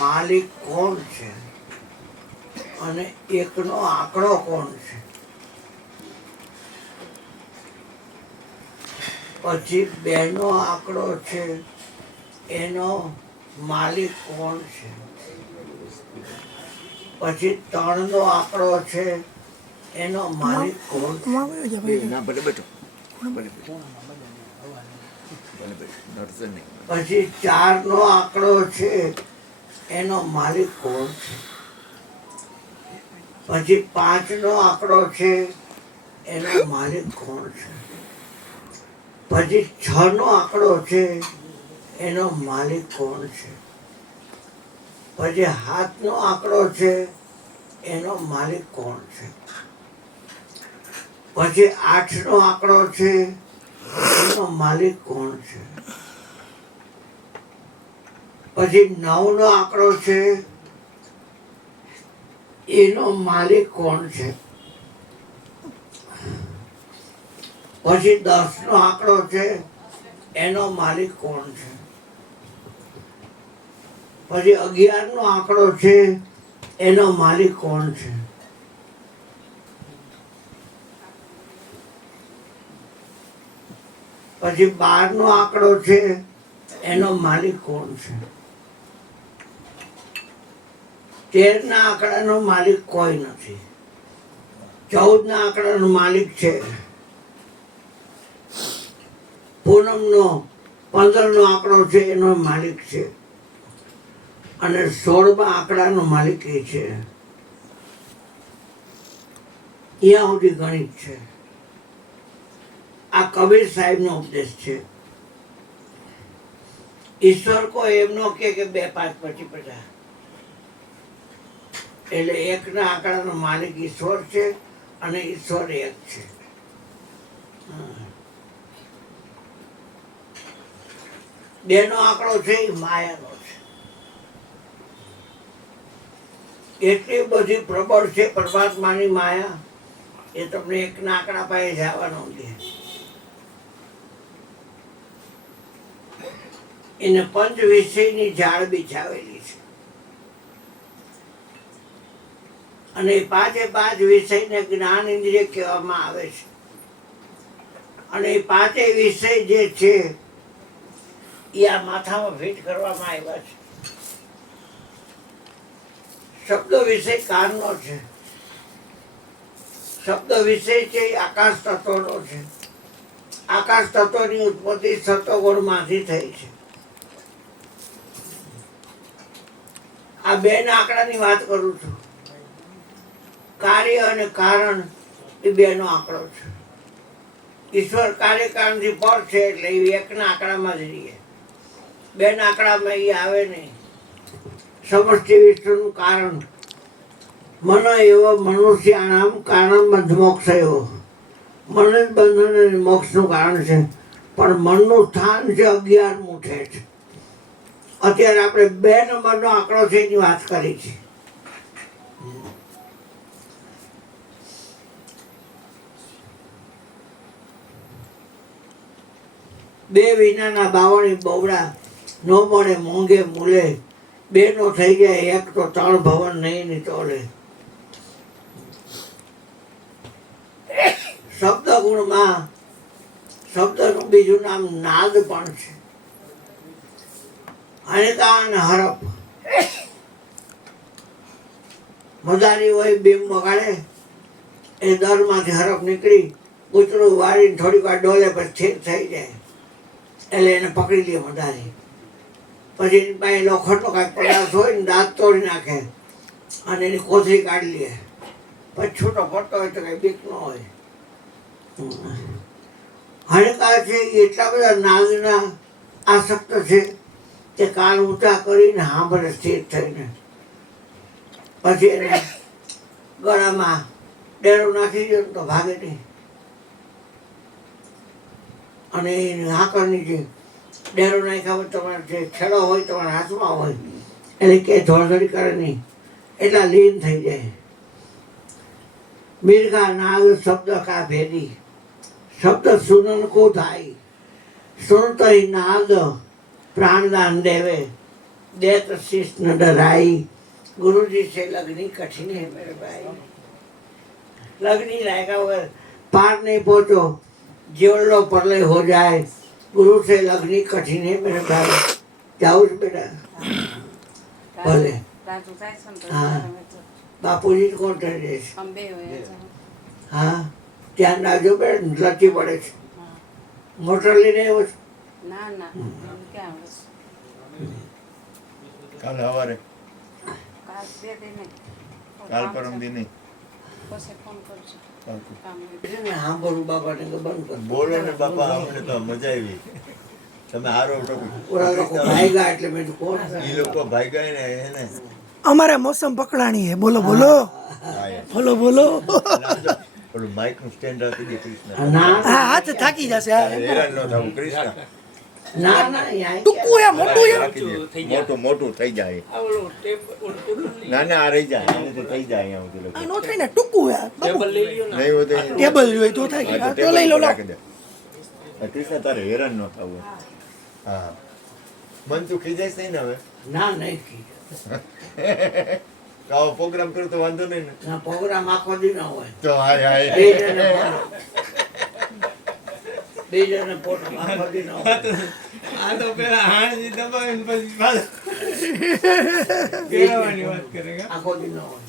માલિક કોણ છે અને એકનો આંકડો કોણ છે. પછી બેનો આંકડો છે એનો માલિક કોણ છે. પછી 3 નો આંકડો છે એનો માલિક કોણ છે. પછી 4 નો આંકડો છે એનો માલિક કોણ છે. પછી 5 નો આંકડો છે એનો માલિક કોણ છે. પછી 6 નો આંકડો છે એનો માલિક કોણ છે. પછી 7 નો આંકડો છે એનો માલિક કોણ છે. પછી 8 નો આંકડો છે એનો માલિક કોણ છે. પછી 9 નો આંકડો છે એનો માલિક કોણ છે. પછી 10 નો આંકડો છે એનો માલિક કોણ છે. પછી 11 નો આંકડો છે એનો માલિક કોણ છે. પછી 12 નો આંકડો છે એનો માલિક કોણ છે. 13 ના આંકડાનો માલિક કોઈ નથી. 14 ના આંકડાનો માલિક છે. પૂનમનો 15 નો આંકડો છે એનો માલિક છે. અને 16મા આંકડાનો માલિક એ છે. ત્યાં સુધી ગણિત છે. આ કબીર સાહેબનો ઉપદેશ છે. ઈશ્વર કોઈ એમ નો કે 2, 5, 25, 50. એટલે 1 ના આંકડાનો માલિક ઈશ્વર છે અને ઈશ્વર 1 છે. 2 નો આંકડો છે એ માયાનો છે. એટલી બધી પ્રબળ છે પરમાત્માની માયા, એ તમને 1 ના આંકડા પાસે જવાનો દે. એને 5 વિષયની ઝાડ બિછાવેલી છે અને એ 5 વિષયને જ્ઞાન ઇન્દ્રિય કહેવામાં આવે છે. અને એ 5 વિષય જે છે એ આ માથામાં ફિટ કરવામાં આવ્યા છે. શબ્દ વિષય કાનનો છે. શબ્દ વિષય છે એ આકાશ તત્વનો છે. આકાશ તત્વની ઉત્પત્તિ સત્વગુણમાંથી થઈ છે. આ 2 ના આંકડાની વાત કરું છું. કાર્ય અને કારણ એ 2 નો આંકડો છે. ઈશ્વર કાર્યકારણથી પર છે એટલે એ 1 ના આંકડામાં જ રહીએ. 2 ના આંકડામાં એ આવે નહીં. સમષ્ટિ વિશ્વનું કારણ મન એવો મનુષ્યાણામ કારણ બંધમોક્ષયો. મન જ બંધન અને મોક્ષનું કારણ છે. પણ મનનું સ્થાન છે 11મું ઠેઠ. અત્યારે આપણે 2 નંબરનો આંકડો છે એની વાત કરી છે. બે વિનાના બાવણી બવડા નો મળે મોંઘે મૂલે. 2 નો થઈ જાય 1 તો 3 ભવન નહીં નીતોલે. શબ્દ ગુણમાં શબ્દનું બીજું નામ નાદ પણ છે. અનેકાન હરપ. મદારી હોય બીમ વગાડે એ દરમાંથી હરપ નીકળી કૂતરું વાળીને થોડીક વાર ડોલે પછી સ્થિર થઈ જાય એટલે એને પકડી લે મદારી. પછી એની પાસે લોખંડનો કાંઈક પદાર્થ હોય ને દાંત તોડી નાખે અને એની કોથળી કાઢી લે. પછી છૂટો પડતો હોય તો કંઈ બીક ન હોય. હણકાર છે એ એટલા બધા નાદના આસક્ત છે કે કાન ઊંચા કરીને સાંભળે સ્થિર થઈને. પછી એને ગળામાં ડેરો નાખી દો તો ભાગે નહીં. અને એની હાકરની જે ડેરો નાખ્યા હોય તમારે જે છેડો હોય તમારા હાથમાં હોય એટલે કે ધોળધડી કરે નહીં, એટલા લીન થઈ જાય. મિર્ગા નાદ શબ્દ કા ભેદી. શબ્દ સુનન કો થાય. સુનત નાદ પ્રાણદાન દેવે. देत शीश न डराई, गुरु जी से लगनी कठिन है मेरे भाई। लगनी लाएगा अगर पार नहीं पहुंचो, जीवन लो परले हो जाए, गुरु से लगनी कठिन है मेरे भाई। जाऊँ बेटा भले। हाँ बापूजी कोण ठરે છે? હા ધ્યાન રાખજો બેન, લચી પડે છે. મોટર લઈને આવ્યો છું. ના ના ક્યાં આવે કાલ સવારે કાલ બે દિન કાલ પરમ દી નહીં પછી ફોન કરજો પાકું. કામ છે ને હા બોલું બાપાને કે બંધ કર. બોલો ને બાપા, અમને તો મજા આવી. તમે હારો ઓલા લોકો ભાગ્યા એટલે મેં કીધું કોણ છે? એ લોકો ભાગ્યા ને એને અમારે મોસમ પકડાણી હે. બોલો બોલો બોલો બોલો. ઓલું માઇક નું સ્ટેન્ડ આપી દે કૃષ્ણ. ના હા હાથ થાકી જશે. હેરાન ન થવું કૃષ્ણ. ના ના અહીંયા ટૂંકું હે મોટું હે. રાખી દે. મોટું મોટું થઈ જાય. ના ના આ રહી જાય, એને તો થઈ જાય અહીંયા સુધી લોકો. આ નો થાય ને, ટૂંકું હે. બાપુ, નહીં હોય તો ટેબલ હોય તો થાય. હા, હા, તો તો લઈ લો લો. રાખી દે. કૃષ્ણ તારે હેરાન ન થવું. હા મન તું ખીજાઈશ નહીં ને હવે? ના નહીં કીધું. આવો પ્રોગ્રામ કર્યો તો વાંધો નહીં ને? ના પ્રોગ્રામ આખો દી ના હોય. તો હાય હાય. બે જણને બે જણને પોટમાં આખો દી ના હોય. આ તો પેલા હાણજી દબાવીને પછી પાછું બે ફેરવવાની વાત કરે કે આખો દી ના હોય.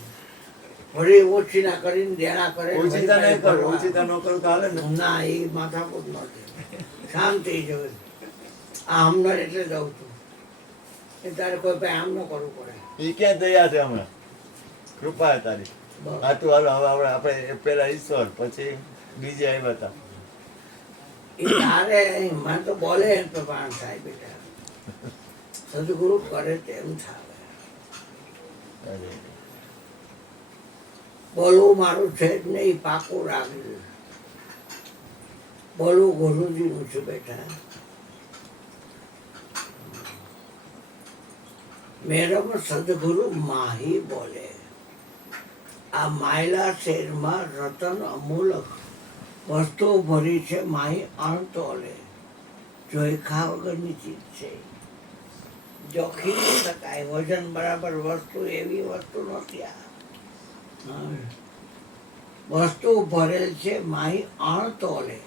વળી ઓછી ના કરીને દેણા કરે ને ઓછીતા નહીં કરું, ભરવા. ઓછીતા ન કરું તો હાલે ને? ના એ માથાકૂટ નથી. શાંતિ જવે. આ હમણાં એટલે જાઉં છું એ તારે કોઈ પાસે આમ ન કરવું પડે. એ ક્યાં દયા છે હમણાં? કૃપા છે તારી. બસ. હા તું હાલો હવે આપણે પેલા ઈશ્વર પછી બીજે આવ્યા હતા. એ તારે મને તો બોલે એમ તો પાણ થાય બેટા. સદગુરુ કરે તેમ થાય. અરે. બોલવું મારું છે જ નહીં, પાકું રાખજો. બોલવું ગુરુજીનું છે બેટા. મેરમ સદગુરુ માહી બોલે. આ માયલા શેરમાં રતન અમૂલક વસ્તુઓ ભરી છે, માહી અણતોલે. જોઈખા વગરની ચીજ છે, જોખી ન શકાય. વજન બરાબર વસ્તુ એવી વસ્તુ નથી આ. હા. વસ્તુ ભરેલ છે, માહી અણતોલે.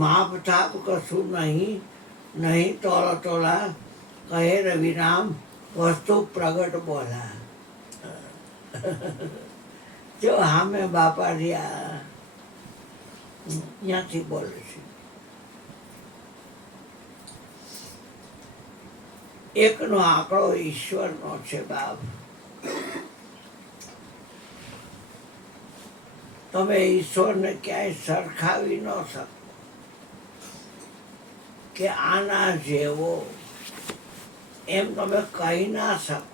માપ થાપ કશું નહીં, નહીં તોલા તોલા. કહે રવિરામ વસ્તુ પ્રગટ બોલા. જો હામે બાપા રહ્યા ત્યાંથી બોલે છે. એકનો આંકડો ઈશ્વરનો છે બાપ. તમે ઈશ્વરને ક્યાંય સરખાવી ન શકો કે આના જેવો, એમ તમે કહી ના શકો.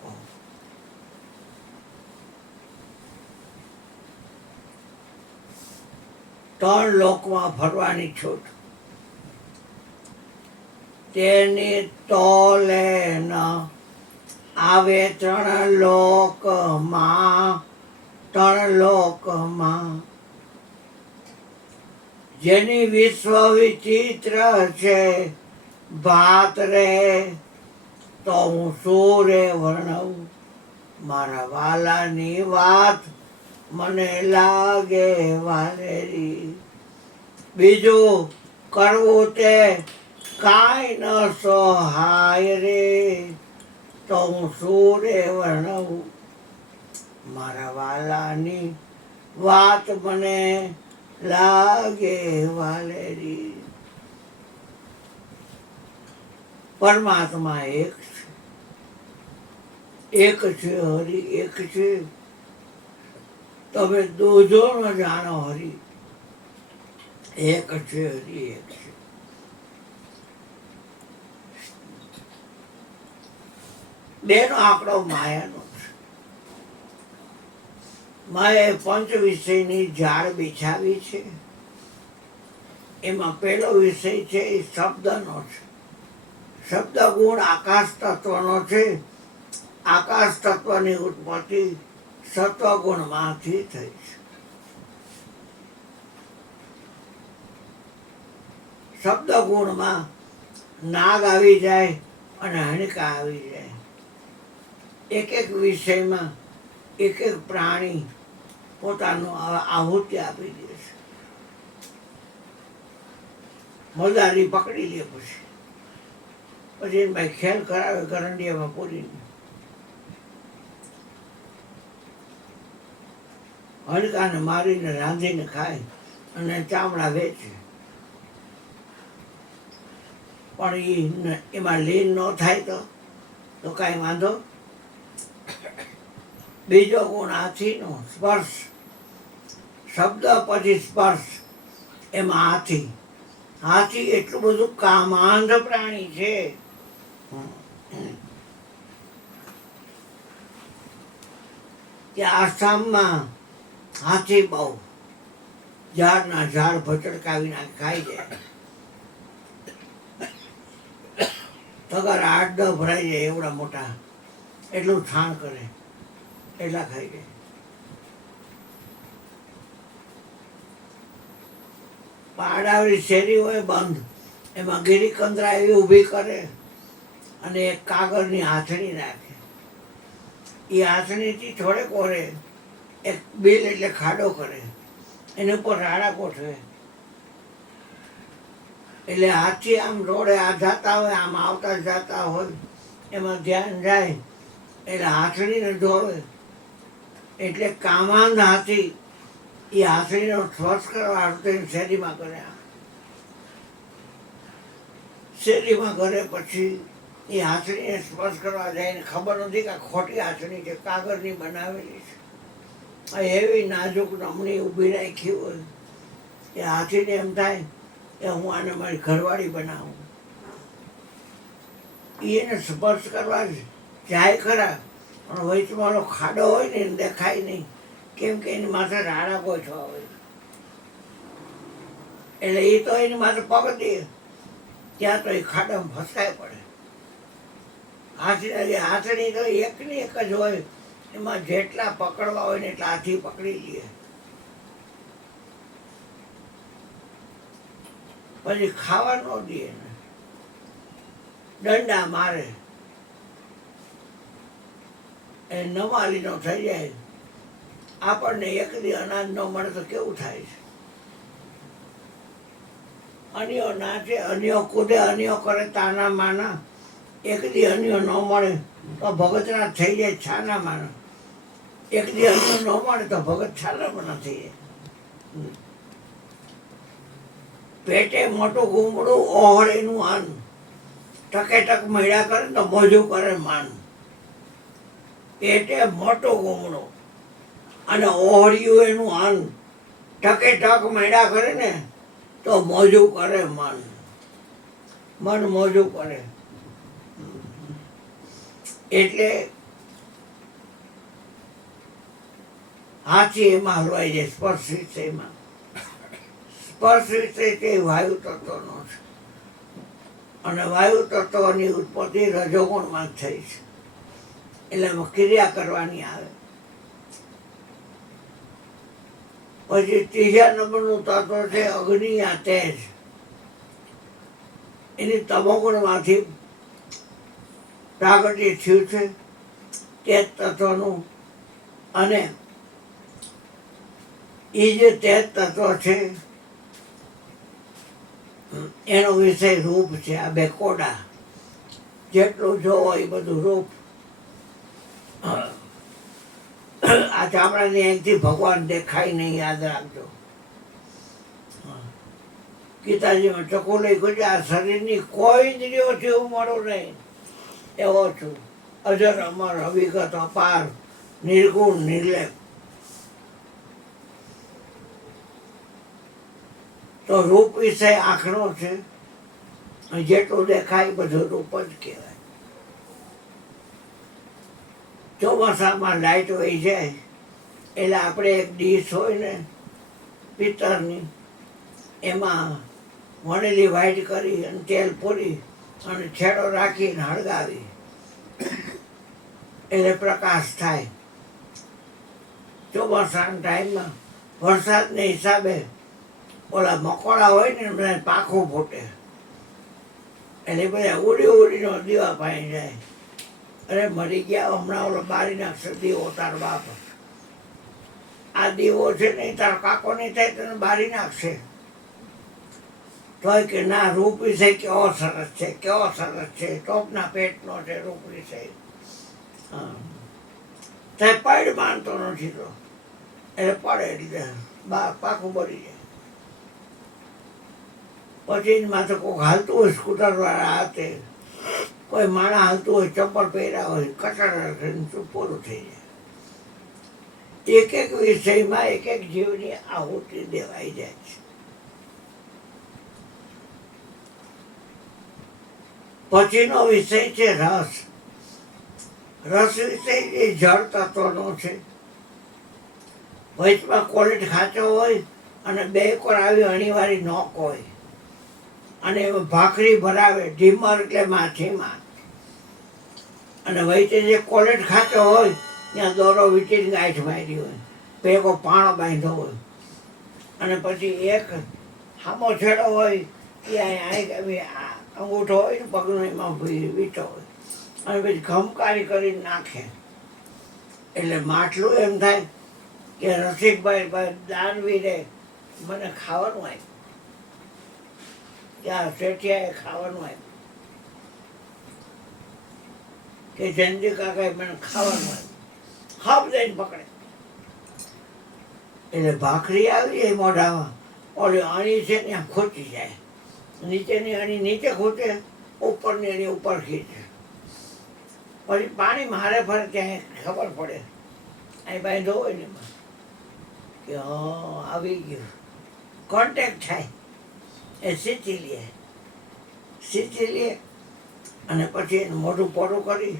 ત્રણ લોકમાં ફરવાની છૂટ, તેની તોલે ન આવે. ત્રણ લોકમાં, ત્રણ લોકમાં જેની વિશ્વ વિચિત્ર છે ભાત રે, તો હું શું રે વર્ણવું. મારા વાલાની વાત મને લાગે વાલેરી. બીજું કરવું તે કાંઈ ન સહાય રે, તો હું શું રે વર્ણવું. મારા વાલાની વાત મને લાગે વાલેરી. પરમાત્મા એક છે, એક છે હરિ એક છે. તમે દોજો ન જાણો હરિ એક છે, હરિ એક છે. બેનો આંકડો માયાનો છે. માયાએ પંચ વિષયની ઝાડ બિછાવી છે. એમાં પહેલો વિષય છે એ શબ્દનો છે. શબ્દ ગુણ આકાશ તત્વનો છે. આકાશ તત્વની ઉત્પત્તિ સત્વગુણમાંથી થઈ છે. શબ્દ ગુણમાં નાગ આવી જાય અને હણકા આવી જાય. એક એક વિષયમાં એક એક પ્રાણી પોતાનું આહુતિ આપી દે છે. મલદારી પકડી લે પછી એને ભાઈ ખેલ કરાવે કરંડિયામાં પૂરીને. હડકાને મારીને રાંધીને ખાય અને ચામડા વેચે. પણ એમાં લીન ન થાય તો કાંઈ વાંધો. બીજો ગુણ હાથીનો સ્પર્શ, શબ્દ પછી સ્પર્શ. એમાં હાથી એટલું બધું કામાંધ પ્રાણી છે. કે આસામમાં હાથી બહુ ઝાડના ઝાડ ભચડકાવીને ખાઈ જાય. તગર 8-10 ભરાઈ જાય એવડા મોટા, એટલું થાણ કરે, એટલા ખાઈ જાય. પાડાવડી શેરી હોય બંધ, એમાં ગિરિકંદરા એવી ઊભી કરે અને એક કાગળની હાથણી રાખે. એ હાથણીથી થોડેક ઓરે એક બિલ એટલે ખાડો કરે, એની ઉપર રાડા ગોઠવે. એટલે હાથી આમ રોડે આ જતા હોય, આમ આવતા જતા હોય, એમાં ધ્યાન જાય એટલે હાથણીને દોરે. એટલે કામાંધ હાથી એ હાથણીનો સ્પર્શ કરવા શેરીમાં કરે. શેરીમાં કરે પછી એ હાથણીને સ્પર્શ કરવા જાય ને ખબર નથી કે ખોટી હાથણી છે, કાગળની બનાવેલી છે. એવી નાજુક નમણી ઊભી રાખી હોય એ હાથીને એમ થાય કે હું આને મારી ઘરવાળી બનાવું. એને સ્પર્શ કરવા જાય ખરા, પણ વચમાં ખાડો હોય ને એને દેખાય નહીં, કેમ કે એની માથે રાડા ગોઠવા હોય. એટલે એ તો એની માથે પગ દે ત્યાં તો એ ખાડામાં ફસાય પડે. હાથણી તો એકની એક જ હોય, એમાં જેટલા પકડવા હોય ને એટલા હાથી પકડી લે. પછી ખાવા ન દે, દંડા મારે, એ નમાલી નો થઈ જાય. આપણને એક દી અનાજ ન મળે તો કેવું થાય છે. અન્યો નાચે, અન્યો કૂદે, અન્યો કરે તાના માના. એક દી અન્યો ન મળે તો ભગતના થઈ જાય છાના માના. એક દી અન્યો ન મળે તો ભગત છાના માના થઈ જાય. પેટે મોટું ગુમડું ઓહળીનું અન્ન, ટકે ટક મળ્યા કરે તો મોજું કરે માન. પેટે મોટું ગુમડું અને ઓહળિયું એનું અન્ન, ટકે ટક મળ્યા કરે ને તો મોજું કરે મન. મન મોજું કરે. એટલે હાથી એમાં હલવાઈ જાય સ્પર્શ વિષયમાં. સ્પર્શ વિષય તે વાયુ તત્વનો છે અને વાયુ તત્વની ઉત્પત્તિ રજોગુણમાં થઈ છે. એટલે એમાં ક્રિયા કરવાની આવે. પછી ત્રીજા નંબરનું તત્વ છે અગ્નિ આ તેજ. એની તમોગુણમાંથી પ્રાગટ્ય થયું છે તેજ તત્વનું. અને એ જે તેજ તત્વ છે એનો વિષય રૂપ છે. આ બે કોડા જેટલું જોવો એ બધું રૂપ. આ ચામડાની અહીંથી ભગવાન દેખાય નહીં, યાદ રાખજો. ગીતાજીમાં ચકુ લખ્યું છે, આ શરીરની કોઈ ઇન્દ્રિયોથી હું મળું નહીં, એવો છું. અજર અમર અવિગત અપાર નિર્ગુણ નિર્લેપ. તો રૂપ વિષય આંખનો છે. જેટલું દેખાય બધું રૂપ જ કહેવાય. ચોમાસામાં લાઇટ વહી જાય એટલે આપણે એક ડીશ હોય ને પિત્તળની, એમાં વણેલી વાઈટ કરી અને તેલ પૂરી અને છેડો રાખીને હળગાવી એટલે પ્રકાશ થાય. ચોમાસાના ટાઈમમાં વરસાદને હિસાબે ઓલા મકોડા હોય ને એમને પાખું ફૂટે એટલે બધા ઉડી ઉડીનો દીવા પાઈ જાય. અરે મરી ગયા હમણાં ઓલો બારી નાખશે દીવો તાર બાપ. આ દીવો છે નહીં તારો કાકો નહીં થાય તને બારી નાખશે. તોય કે ના રૂપી છે કેવો સરસ છે, કેવો સરસ છે, ટોપના પેટનો છે રૂપી છે. હા તે પડ માનતો નથી તો એટલે પડે એટલે પાકું બળી જાય. પછી એની માથે કોઈક હાલતું હોય સ્કૂટર વાળા હાથે, કોઈ માણસ હાલતું હોય, ચપ્પલ પહેર્યા હોય, કચરા કરીને પૂરું થઈ જાય. એક એક વિષયમાં એક એક જીવની આહુતિ દેવાઈ જાય છે. પછીનો વિષય છે રસ. રસ વિષય એ જળ તત્વનો છે. વચમાં કોલેટ ખાચો હોય અને બે કોર આવી અણીવાળી નોક હોય અને એમાં ભાખરી ભરાવે, ઢીમર એટલે માછીમાં. અને વચ્ચે જે કોલેટ ખાચો હોય ત્યાં દોરો વીંટીને ગાંઠ મારી હોય, ભેગો પાણો બાંધ્યો હોય. અને પછી એક હામો છેડો હોય એ અંગૂઠો હોય ને પગનો એમાં વીંટો હોય અને પછી ઘમકારી કરીને નાખે. એટલે માટલું એમ થાય કે રસિકભાઈ દાનવીરે મને ખાવાનું આપ્યું, ત્યાં શેઠિયાએ ખાવાનું આપ્યું, કે જયંતિ કાકાએ મને ખાવાનું આપ્યું. હબ દઈને પકડે એટલે ભાખરી આવી જાય મોઢામાં, ઓલી અણી છે ત્યાં ખોચી જાય. નીચેની અણી નીચે ખૂટે, ઉપરની અણી ઉપર ખીચે. પછી પાણી મારે ફરે ત્યાં ખબર પડે, અહીં બાંધો હોય ને એમાં કે આવી ગયું. કોન્ટેક્ટ થાય એ સીંચી લે અને પછી એનું મોઢું પોરું કરી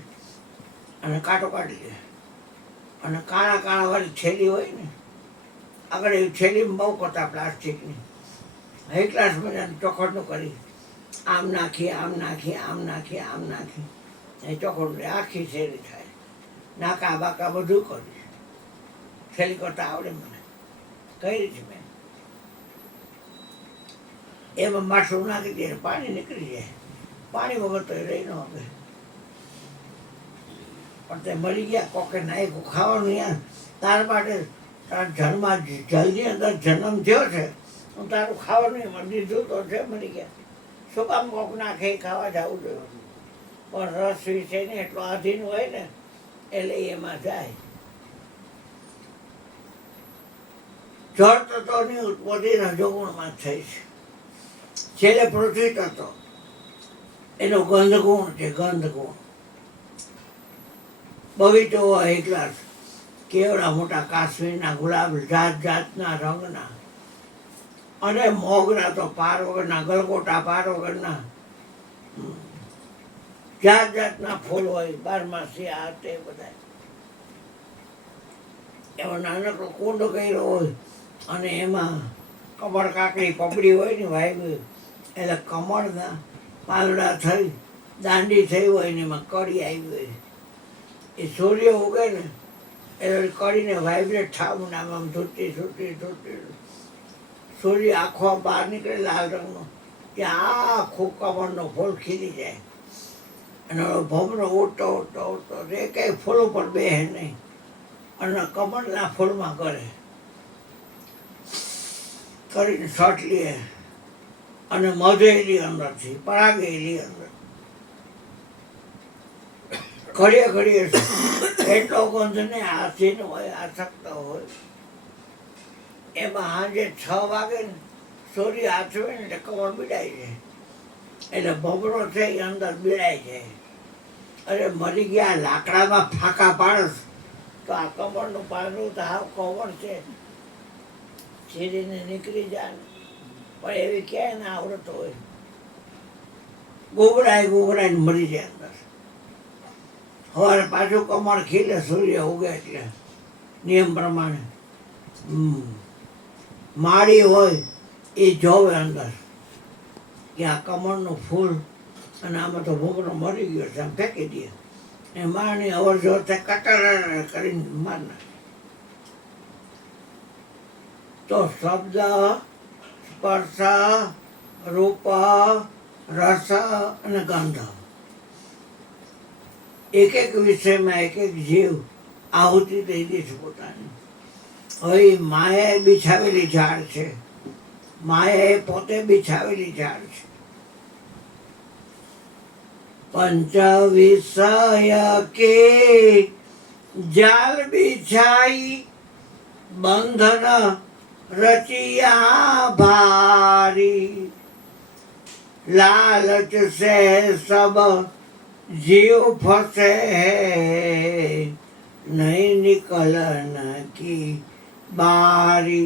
અને કાંટો કાઢી લે. અને કાળા કાળા વાળી થેલી હોય ને આગળ, એવી થેલીમાં બહુ કરતા પ્લાસ્ટિકની, એક ગ્લાસ મજાનું ચોખડનું કરી આમ નાખી આમ નાખી આમ નાખી આમ નાખી એ ચોખડું આખી શેરી થાય. નાકા બાકા બધું કરી થેલી કરતા આવડે મને, કરી છે મેં. એમાં માઠું નાખી દે, પાણી નીકળી જાય. પાણી વગર તો એ રહી ન હવે. પણ તે મરી ગયા કોકે નાખ્યું ખાવાનું. યાર તાર માટે તારા જન્મમાં જલ્દી અંદર જન્મ થયો છે, હું તારું ખાવાનું એમાં દીધું તો છે, મરી ગયા. શું કામ કોક નાખે ખાવા જવું જોઈએ? પણ રસ વિશે ને એટલો આધીન હોય ને એટલે એમાં જાય. જળ તત્વની ઉત્પત્તિ રજોગુણમાં થઈ છે. છેલ્લે પૃથ્વી તત્વ, એનો ગંધ ગુણ છે, ગંધ ગુણ. બગીચો હોય એક ગ્લાસ, કેવડા મોટા કાશ્મીરના ગુલાબ જાત જાતના રંગના, અને મોગના તો પાર વગરના, ગલગોટા પાર વગરના, જાત જાતના ફૂલ હોય, બારમાસી આ તે બધા. એવો નાનકડો કુંડ કર્યો હોય અને એમાં કમળ કાકડી પપડી હોય ને વાવી, એટલે કમળના પાંદડા થઈ દાંડી થઈ હોય ને એમાં કળી આવી હોય. એ સૂર્ય ઉગે ને એટલે કળીને વાઇબ્રેટ થવું ને આમ ધૂટી સૂર્ય આખો બહાર નીકળે લાલ રંગનો, ત્યાં આખું કમળનો ફૂલ ખીલી જાય. અને ભમરો ઉડતો એ કંઈ ફૂલ ઉપર બેસે નહીં અને કમળના ફૂલમાં કરે કરીને શોટ લે અને મધેલી અંદરથી પરાગેલી અંદર. ઘડીએ ઘડીએ એટલો ગંધ ને આસીન હોય, આસક્ત હોય. એમાં સાંજે 6 વાગે ને સૂર્ય આથવે ને એટલે કમળ બીડાઈ જાય, એટલે ભમરો છે એ અંદર બીડાઈ જાય. અરે મરી ગયા લાકડામાં ફાંકા પાડસ તો આ કમળનું પાંદડું તો હાવ કવર છે, ચીરીને નીકળી જાય. પણ એવી ક્યાંય ના આવડત હોય, ગુગડાઈને મરી જાય અંદર. સવારે પાછું કમળ ખીલે સૂર્ય ઉગે એટલે નિયમ પ્રમાણે. માળી હોય એ જોવે અંદર કે આ કમળનું ફૂલ અને આમાં તો ભૂમરો મરી ગયો છે, આમ ફેંકી દે. એ માની અવર જોર કટર કરીને માર નાખે. તો શબ્દ, સ્પર્શ, રૂપ, રસ અને ગંધ એક એક વિષયમાં એક એક જીવ આહુતિ દઈ દે છે પોતાની. હવે એ માયાએ બિછાવેલી ઝાડ છે, માયાએ પોતે બિછાવેલી ઝાડ છે. પંચ વિષય કે જાલ બિછાઈ બંધન રચિયા ભારી. लालच से सब जीव फंसे हैं, नहीं निकलन की बारी.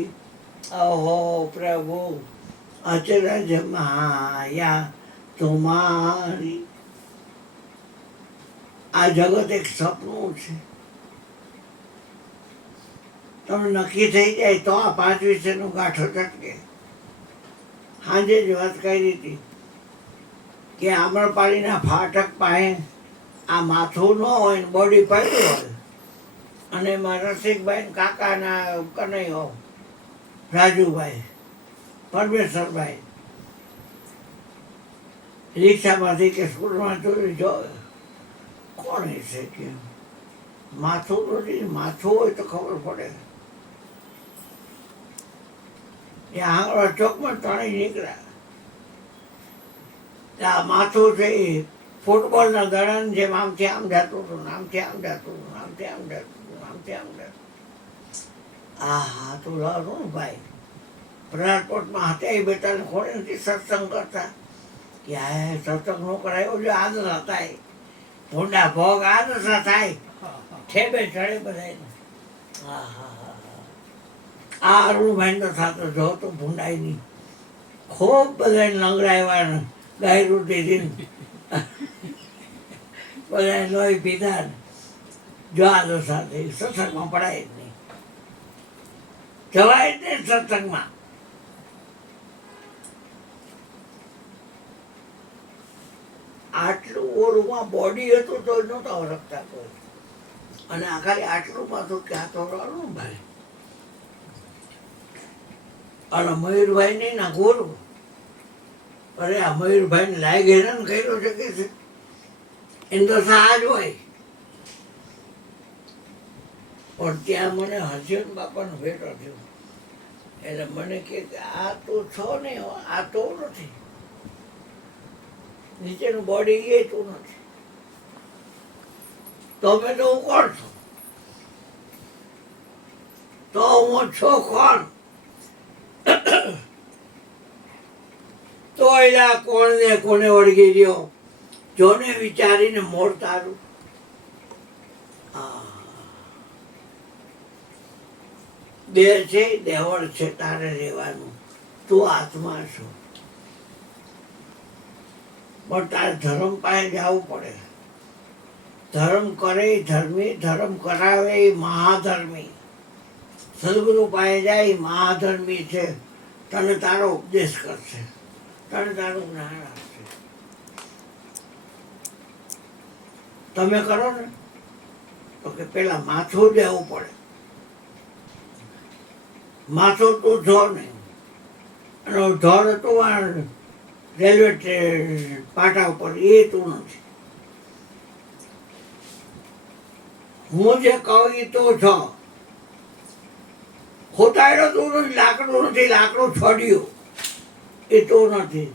अहो प्रभु अचरज माया तुम्हारी. આ જગત એક સપનું છે. તમને નક્કી થઈ જાય તો આ 5 વિષયનો ગાંઠો ચટકે. સાંજે જ વાત કરી હતી કે આમ્રપાલીના ફાટક પાસે આ માથું ન હોય ને બોડી પડ્યું હોય, અને એમાં રસિકભાઈ કાકાના કનૈયો રાજુભાઈ પરમેશ્વરભાઈ રિક્ષામાંથી કે સ્કૂલમાં જોયું જો કોણ હશે કે માથું નથી. માથું હોય તો ખબર પડે. એ આંગળા ચોકમાં ત્રણેય નીકળ્યા. આ માથું છે એ ફૂટબોલના દડાની જેમ આમથી આમ જતું હતું, આમથી આમ જતું હતું, આમથી આમ જતું હતું, આમથી આમ જતું. હા તો લાવું ને ભાઈ રાજકોટમાં હતા એ બેટાને ખોડે નથી સત્સંગ કરતા કે આ સત્સંગ નો કરાયો જો આદરા થાય ભૂંડા ભોગ આદરા થાય ઠેબે ચડે બધાને. હા હા હા આ અરુણભાઈ તો થતો જો તો ભૂંડાય નહીં. ખૂબ બધાને લંગડાવ્યા ને ગાયરું દીધી બધાને લોહી પીધા ને જો આદરા થઈ. સત્સંગમાં પડાય જ નહીં, જવાય જ નહીં સત્સંગમાં. આટલું ઓરુમાં બોડી હતું તો નહોતા ઓળખતા કોઈ, અને આ ખાલી આટલું પાછું ક્યાં તો રડું ભાઈ. અને મયુરભાઈ નહીં ના ગોરું. અરે આ મયુરભાઈ ને લાયક હેરાન કર્યો છે કે છે એને તો સાજ હોય. પણ ત્યાં મને હર્ષદ બાપાનો ભેટો થયો એટલે મને કે આ તો છો ને આ તો નથી, નીચેનું બોડી એ તું નથી. તો મેં તો હું કોણ છું? તો હું છો કોણ? તો એલા કોણ ને કોને વળગી રહ્યો જોને વિચારીને મોડ તારું. દેહ છે દેવળ છે તારે રહેવાનું. તું આત્મા છો, પણ તારે ધર્મ પાસે જવું પડે. ધર્મ કરે એ ધર્મી, ધર્મ કરાવે એ મહાધર્મી. સદગુરુ પાસે જાય એ મહાધર્મી છે. તને તારો ઉપદેશ કરશે, તને તારું જ્ઞાન આપશે. તમે કરો ને તો કે પેલા માથું દેવું પડે. માથું તું જો નહીં. અને ધોર હતું આ રેલવે પાટા ઉપર એ તું નથી. હું જે કહું એ તું છો. ખોટાડ્યો તું નથી, લાકડું નથી, લાકડું છોડ્યું એ તું નથી.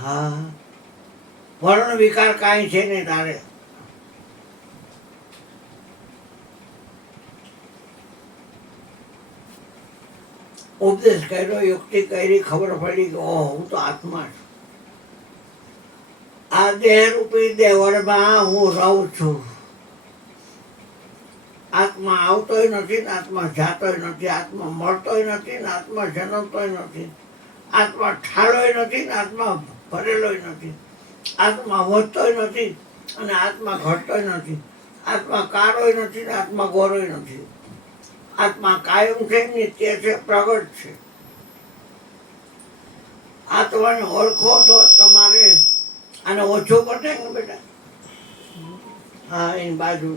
હા વર્ણ વિકાર કાંઈ છે નહીં તારે. ઉપદેશ કર્યો, યુક્તિ કરી, ખબર પડી કે ઓહ હું તો આત્મા છું. આ દેહ રૂપી દેવળમાં હું રહું છું. આત્મા આવતોય નથી ને આત્મા જાતોય નથી. આત્મા મળતોય નથી ને આત્મા જન્મતોય નથી. આત્મા ઠાલોય નથી ને આત્મા ભરેલોય નથી. આત્મા વધતોય નથી અને આત્મા ઘટતોય નથી. આત્મા કાળોય નથી ને આત્મા ગોરોય નથી. આત્મા કાયમ છે, નિત્ય છે, પ્રગટ છે. આત્માને ઓળખો તો તમારે આને ઓછું કરી દે ને બેટા. હા એની બાજુ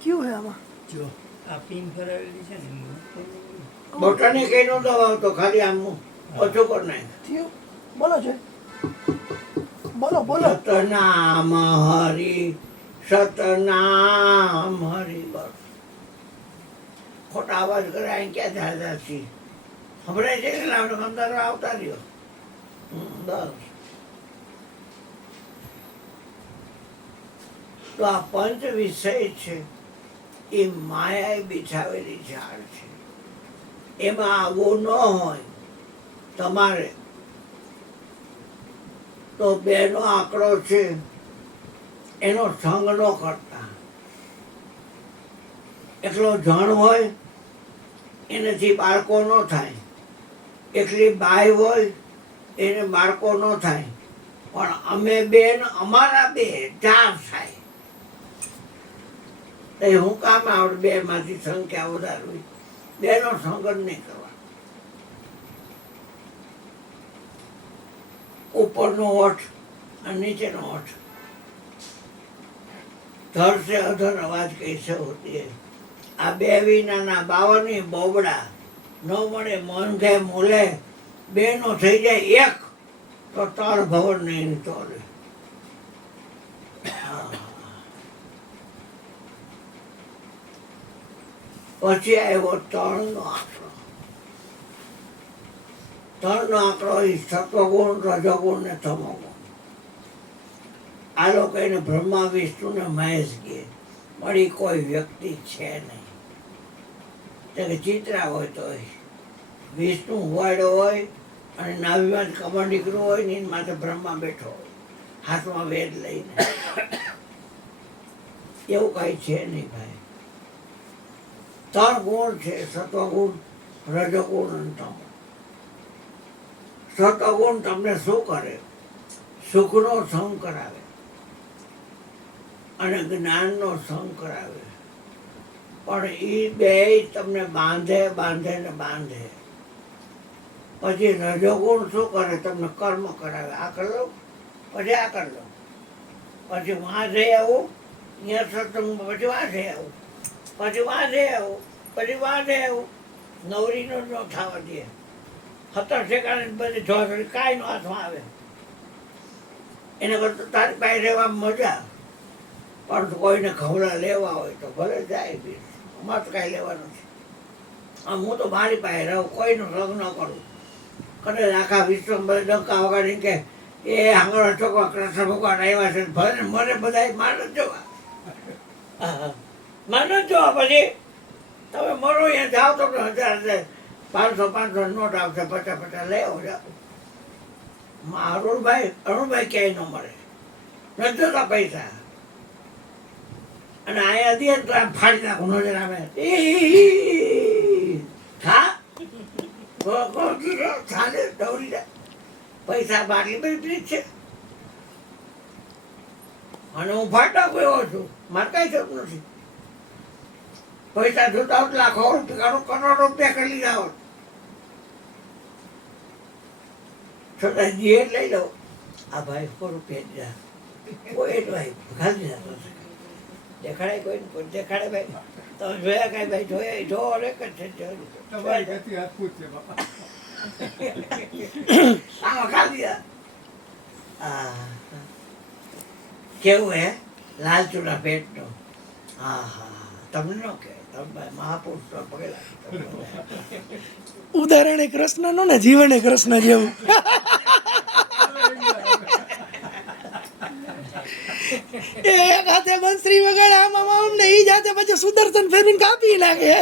ક્યું હે આમાં? જો આ પિન ફરાવેલી છે ને બોટાને કઈ નતો આવતો, ખાલી આમ ઓછું કરી નાખ. થયું બોલો છે બોલો બોલો સતનામ હરી સતનામ હરી. બસ ખોટા અવાજ કરે અહીં ક્યાં જાજા છીએ સંભળાય છે ને આપણે અંદર આવતા રહ્યો. બસ તો આ પંચ વિષય છે એ માયાએ બિછાવેલી ઝાડ છે. એમાં આવવું ન હોય તમારે તો બેનો આંકડો છે એનો સંગ ન કરતા. એકલો જણ હોય એનાથી બાળકો ન થાય, એકલી બાઈ હોય એને બાળકો ન થાય, પણ અમે બેન અમારા બે 4 થાય. તો હું કામ આવડે બે માંથી સંખ્યા વધારવી? બેનો સંગ જ નહીં કરવા. ઉપરનો હોઠ અને નીચેનો હોઠ ધર से अधर अवाज कैसे होती है. આ બે વિનાના 52 બોબડા ન મળે મોંઘે મૂલે બેનો થઈ જાય એક તો તળ ભવન નહીં તોલે. પછી આવ્યો તળનો આંકડો. તળનો આંકડો એ સત્વગુણ રજોગુણ ને તમોગુણ. આ લોકો એને બ્રહ્મા વિષ્ણુ ને મહેશ કહે. મળી કોઈ વ્યક્તિ છે નહીં. કે ચિત્રા હોય તો વિષ્ણુ હોવાડો હોય અને નાભીમાં કમળ નીકળ્યું હોય ને એની માથે બ્રહ્મા બેઠો હોય હાથમાં વેદ લઈને. એવું કઈ છે નહીં ભાઈ. 3 ગુણ છે સત્વગુણ રજોગુણ અને તમો. સત્વગુણ તમને શું કરે? સુખનો સંગ કરાવે અને જ્ઞાનનો સંગ કરાવે. પણ એ બે તમને બાંધે બાંધે ને બાંધે. પછી રજોગુણ શું કરે? તમને કર્મ કરાવે. આ કરી લો પછી આ કરી લો પછી વાં જઈ આવું અહીંયા સત્સંગમાં પછી વાં જઈ આવું પછી વાં જઈ આવું પછી વાં જઈ આવું. નવરીનો ન થવા દે. 17 ઠેકાણે બધી જોડી કાંઈ નો હાથમાં આવે. એના કરતાં તારી પાસે રહેવા મજા. પણ કોઈને ખવડા લેવા હોય તો ભલે જાય બી. અમારે તો કાંઈ લેવાનું છે. આમ હું તો મારી પાસે રહું, કોઈનો રંગ ન કરું. કદાચ આખા વિશ્વમાં બધા ડંકા વગાડીને કે એ આંગળો ચોકવા કૃષ્ણ ભગવાન આવ્યા છે. ભલે મને બધા માન જ જોવા, માન જ જોવા. પછી તમે મરો અહીંયા જાઓ તો 1000 500 નોટ આવશે, 50 લઈ આવો જાઓ. અરુણભાઈ ક્યાંય ન મળે, નથી જોતા પૈસા. અને અહીંયા દે તો આમ ફાડી નાખું નજર આવે. ચાલે દોરી જાય. પૈસા બાટલી બધી પ્રીત છે અને હું ફાટા ગયો છું. મારે કઈ જરૂર નથી. પૈસા જોતા હોત લાખો રૂપિયા કરોડો રૂપિયા કરી લીધા હોત. છતાં જે લઈ લો. આ ભાઈ 100 રૂપિયા દીધા. કોઈ ભાઈ ખાલી દીધા. દેખાડે કોઈ દેખાડે ભાઈ? તમે જોયા કઈ ભાઈ? જોયા જો એક જ છે. આમાં ખાલી કેવું હે લાલ ચૂડા પેટનો. હા હા તમને ન કે તમે મહાપુરુષ તો પગેલા. ઉદાહરણ એ કૃષ્ણનો ને જીવન એ કૃષ્ણ જેવું. એક હાથે બંસરી વગાડે આમાં આમ ને ઈ જાતે પછી સુદર્શન ફેરવીને કાપી નાખે.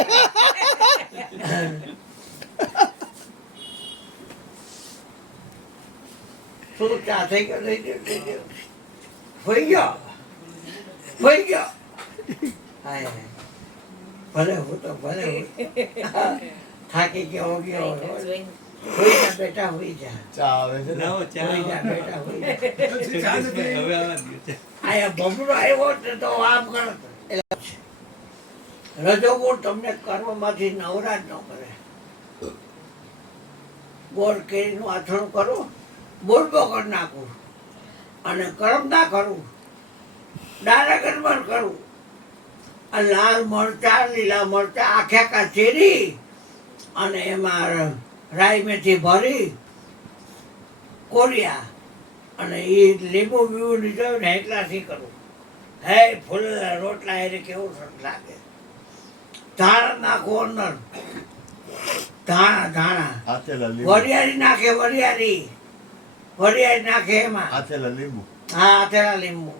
શું ચા થઈ ગયો? થઈ ગયો હોઈ ગયો હોઈ ગયો. હાય ભલે હું તો ભલે થાકી ગયો ગયો. હોઈ જા બેટા હોઈ જા. ચા આવે છે ને? હોઈ જા બેટા હોઈ જા. હવે આવા દે. આયા બબડો આવ્યો ને તો આમ કરો. રજોગુણ તમને કર્મમાંથી નવરા જ ન કરે. ગોળ કેરીનું આથણું કરું, બોલબો કરી નાખું અને કર્મ ના કરું, ડારા ગરબડ કરું. આ લાલ મરચા લીલા મરચા આખ્યા કાચેરી અને એમાં રાઈ મેથી ભરી કોરિયા અને એ લીંબુ બીબુ લીધો ને એટલાથી કરું. હે ફૂલેલા રોટલા એને કેવું સરસ લાગે. ધાણા નાખો અંદર, ધાણા આથેલા લીંબુ વરિયાળી નાખે, વરિયાળી નાખે એમાં. આથેલા લીંબુ હા આથેલા લીંબુ,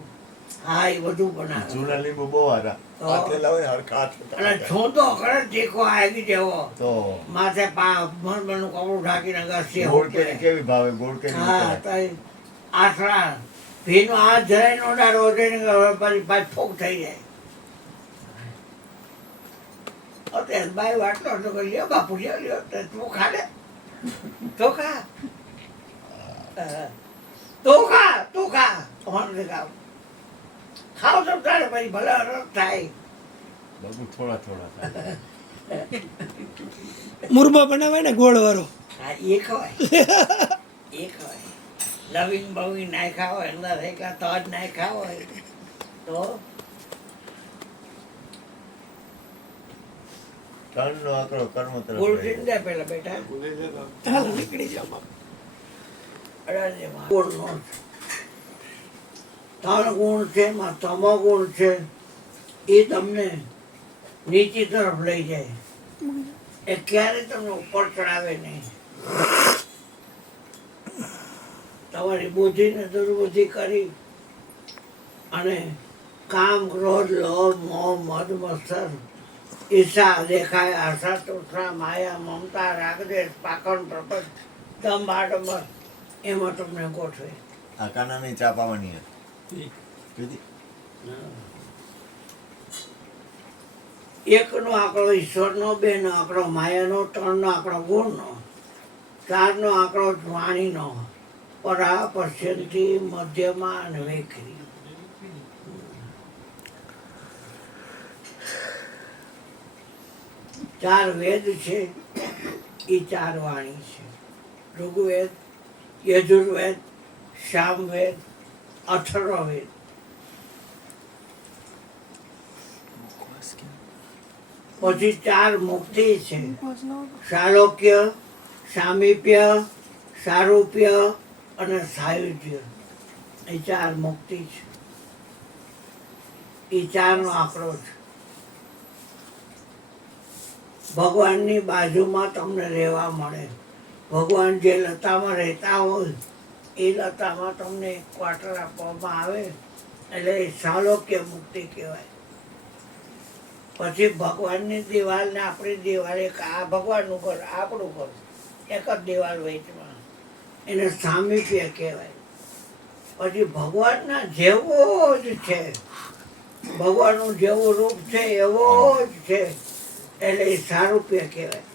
હા એ બધું બનાવે. જૂના લીંબુ બહુ હારા તો. આથેલા હોય ને હરખા અને આથેલા છૂંદો કરે તીખો આવી જેવો, તો માથે મરમરનું કપડું ઢાંકીને ઘસીએ ગોળ કેરી કેવી ભાવે ગોળ કેરી હા ઉતરે. તો આસરા ભીનો હાથ જરાય નો ડાળવો છે ને પછી પાછી ફૂગ થઈ જાય. અત્યારે બાઈ વાટલો તો કે લ્યો બાપુ લ્યો તો તું ખાડે તો ખા તું ખા મને ખાવ ખાવ તો તારે પછી ભલે રસ થાય. બધું થોડા થોડા થાય. મુરબા બનાવે ને ગોળ વાળો. હા એ ખવાય એ ખવાય. લવિંગ બવિંગ નાખ્યા હોય અંદર એકલા તજ નાખ્યા હોય તો ત્રણનો આંકડો કર્મ તરફ ગુળ વહી પીને દે પેલા બેટા. હાલો નીકળી જાઓ બાપુ. ગુણનો ત્રણ ગુણ છે એમાં તમો ગુણ છે એ તમને નીચી તરફ લઈ જાય. એ ક્યારે તમને ઉપર ચડાવે નહીં. તમારી બુદ્ધિને દુર્બુદ્ધિ કરી અને કામ ક્રોધ લોભ મોહ મદ મત્સર ઈર્ષા દેખાય આશા તૃષ્ણા માયા મમતા રાગદેશ પાખંડ પ્રપંચ દંભ આડંબર એમાં તમને ગોઠવે. આ કાનાની ચા પાવાની હતી. પીધી? એકનો આંકડો ઈશ્વરનો, બેનો આંકડો માયાનો, ત્રણનો આંકડો ગુણનો, ચારનો આંકડો વાણીનો, પરા પશ્યંતી મધ્યમાં અને વેખરી. ચાર વેદ છે એ ચાર વાણી છે. ઋગ્વેદ, યજુર્વેદ, સામવેદ, અથર્વવેદ. પછી ચાર મુક્તિ છે. શાલોક્ય, સામીપ્ય, સારૂપ્ય અને સાયુજ્ય. એ ચાર મુક્તિ છે. એ ચારનો આંકડો છે. ભગવાનની બાજુમાં તમને રહેવા મળે. ભગવાન જે લતામાં રહેતા હોય એ લતામાં તમને ક્વાર્ટર આપવામાં આવે એટલે એ શાલોક્ય મુક્તિ કહેવાય. પછી ભગવાનની દિવાલ ને આપણી દિવાલ એક, આ ભગવાનનું ઘર આપણું ઘર એક જ દિવાલ વચમાં, એને સામીપ્ય કહેવાય. પછી ભગવાનના જેવો જ છે, ભગવાનનું જેવું રૂપ છે એવો જ છે એટલે એ સારૂપ્ય કહેવાય.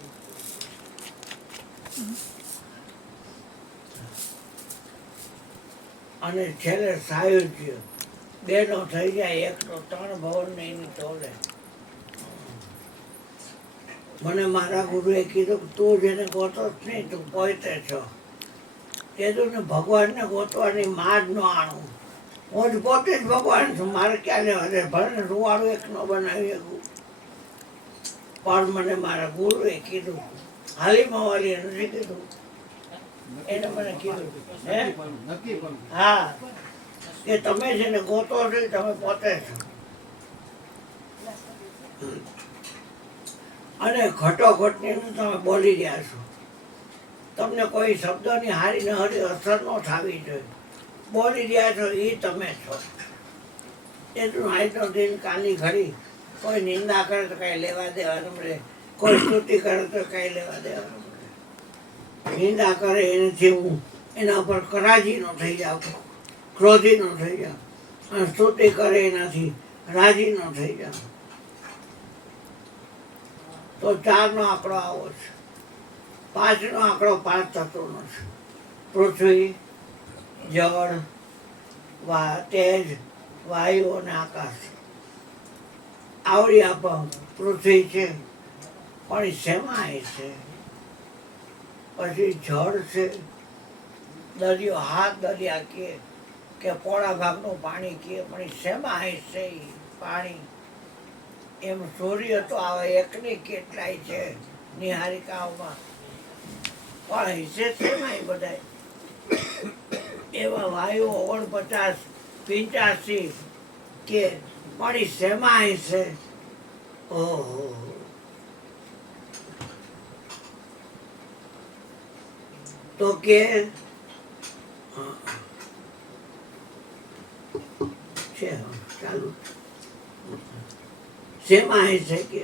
અને છેલ્લે સાયુજ્ય, બેનો થઈ જાય એકનો, ત્રણ ભવન ને એની તોલે. મને મારા ગુરુએ કીધું કે તું જેને ગોતો જ નહીં તું પોતે છો. કીધું ને ભગવાનને ગોતવાની માં જ ન આણું. હું જ પોતે જ ભગવાન છું, મારે ક્યાં લેવા દે. ભલે ને રૂવાળું એક ન બનાવી શકું પણ મને મારા ગુરુએ કીધું, હાલી મવાલીએ નથી કીધું, એને મને કીધું હે હા કે તમે જેને ગોતો છો એ તમે પોતે છો. અને ઘટોઘટની તમે બોલી રહ્યા છો. તમને કોઈ શબ્દોની હારી ન હારી અસર ન થવી જોઈએ. બોલી રહ્યા છો એ તમે છો. એટલું આજનો દિન કાલની ઘડી કોઈ નિંદા કરે તો કઈ લેવા દેવાનું મળે, કોઈ સ્તુતિ કરે તો કઈ લેવા દેવાનું મળે. નિંદા કરે એનાથી હું એના ઉપર રાજી ન થઈ જાઉં, ક્રોધી ન થઈ જાઉં. અને સ્તુતિ કરે એનાથી રાજી ન થઈ જાઉં. તો ચારનો આંકડો આવો છે. પાંચનો આંકડો પાંચ તત્વોનો છે. પૃથ્વી, જળ, તેજ, વાયુ અને આકાશ. આવડી આપ પૃથ્વી છે પણ એ શેમાં છે? પછી જળ છે, દરિયો, હાથ દરિયા કે પોળા ભાગનું પાણી કહે પણ એ શેમાં છે એ પાણી? એમ સૂર્ય તો આવે એકની કેટલાય છે નિહારિકાઓમાં પણ હિસ્સે શેમાં એ બધાય? એવા વાયુ 49 85 કે મારી શેમાં છે. ઓહો, તો કે હા, છે ચાલુ શેમાં છે કે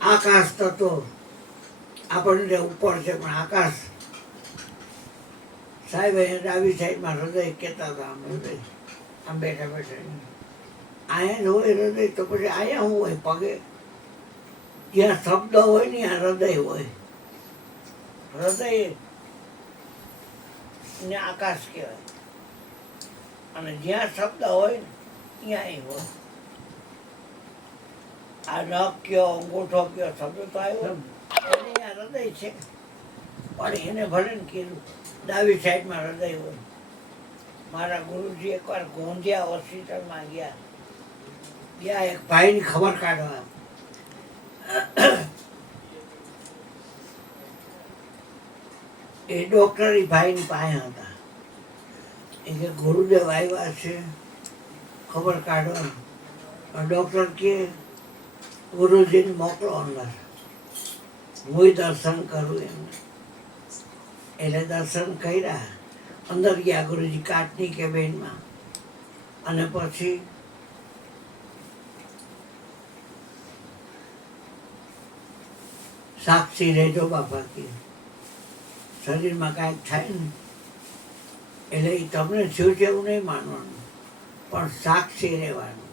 આકાશ તત્વો આપણને ઉપર છે, પણ આકાશ સાહેબ અહીંયા ડાબી સાઈડમાં હૃદય કહેતા હતા. આમ હૃદય આમ બેઠા બેઠા અહીંયા જ હોય હૃદય, તો પછી અહીંયા શું હોય? પગે જ્યાં શબ્દ હોય ને ત્યાં હૃદય હોય. હૃદય ને આકાશ કહેવાય, અને જ્યાં શબ્દ હોય ને ત્યાં હોય. આ નખ કયો, અંગૂઠો કયો, શબ્દ તો આવ્યો, એને આ હૃદય છે. પણ એને ભલે ને કીધું ડાબી સાઈડમાં હૃદય હોય. મારા ગુરુજી એકવાર ગોંધિયા હોસ્પિટલમાં ગયા એક ભાઈની ખબર કાઢવા. એ ડોક્ટર એ ભાઈની પાસે હતા. એ કે ગુરુદેવ આવ્યા છે ખબર કાઢવા. ડોક્ટર કે ગુરુજીને મોકલો અંદર, હું દર્શન કરું એમને. એટલે દર્શન કર્યા, અંદર ગયા ગુરુજી કાચની કેબિનમાં. અને પછી સાક્ષી રહેજો બાપા કે શરીરમાં કાંઈક થાય ને એટલે એ તમને થયું છે એવું નહીં માનવાનું, પણ સાક્ષી રહેવાનું.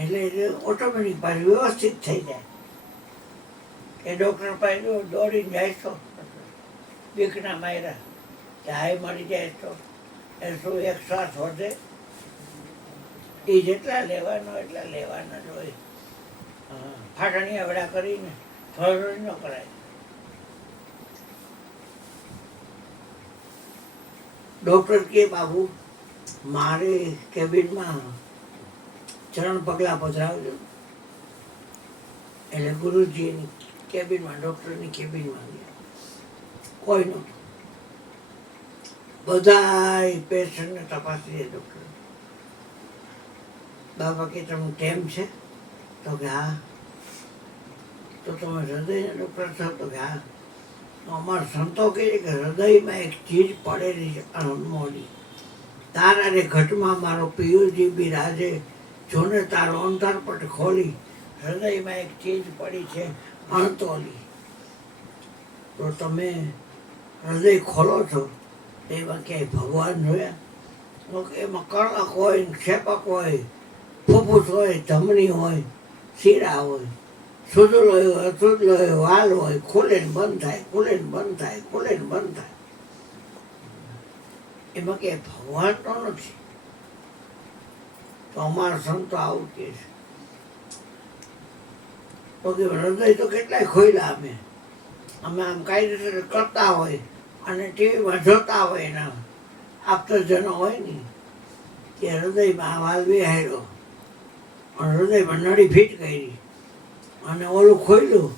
એટલે ઓટોમેટિક પાછું વ્યવસ્થિત થઈ જાય. એ ડૉક્ટર પાસે દોડીને જાય તો બીકના માર્યા કે હાય મરી જાય તો એ શું એક શ્વાસ વધે, એ જેટલા લેવાનો એટલા લેવાના જ હોય. ફાટણી આવડા કરીને થોડી ન કરાય. ડૉક્ટર કે બાબુ મારે કેબિનમાં ચરણ પગલાં પધરાવજો. એટલે ગુરુજીની કેબિનમાં, ડૉક્ટરની કેબિનમાં ગયા. કોઈ નહોતું. બધા પેશન્ટને તપાસી દે ડૉક્ટર. બાબા કે તમને ટેમ છે? તો કે હા. તો તમે હૃદયના ડૉક્ટર છો? તો કે હા. અમારા સંતો કહે છે કે હૃદયમાં એક ચીજ પડેલી છે અનમોલી. તારા રે ઘટમાં મારો પિયુજી બિરાજે, જોને તારો અંતરપટ ખોલી. હૃદયમાં એક ચીજ પડી છે અણતોલી. તો તમે હૃદય ખોલો છો એમાં ક્યાંય ભગવાન જોયા? તો કે એમાં કણક હોય, ક્ષેપક હોય, ફૂફૂસ હોય, ધમની હોય, શીરા હોય, સુધુલ હોય, અશુદ્ધ હોય, વાલ હોય, ખુલે ને બંધ થાય, ખુલે ને બંધ થાય, ખુલે ને બંધ થાય. એમાં ક્યાંય ભગવાન તો નથી. તો અમારા સંતો આવું કહે છે. તો કે હૃદય તો કેટલાય ખોયલા અમે આમ કાયદેસર કરતા હોય અને ટીવીમાં જોતા હોય એના આપતજનો હોય ને કે હૃદયમાં વાલ બેહાડ્યો અને હૃદયમાં નળી ફીટ કરી અને ઓલું ખોલ્યું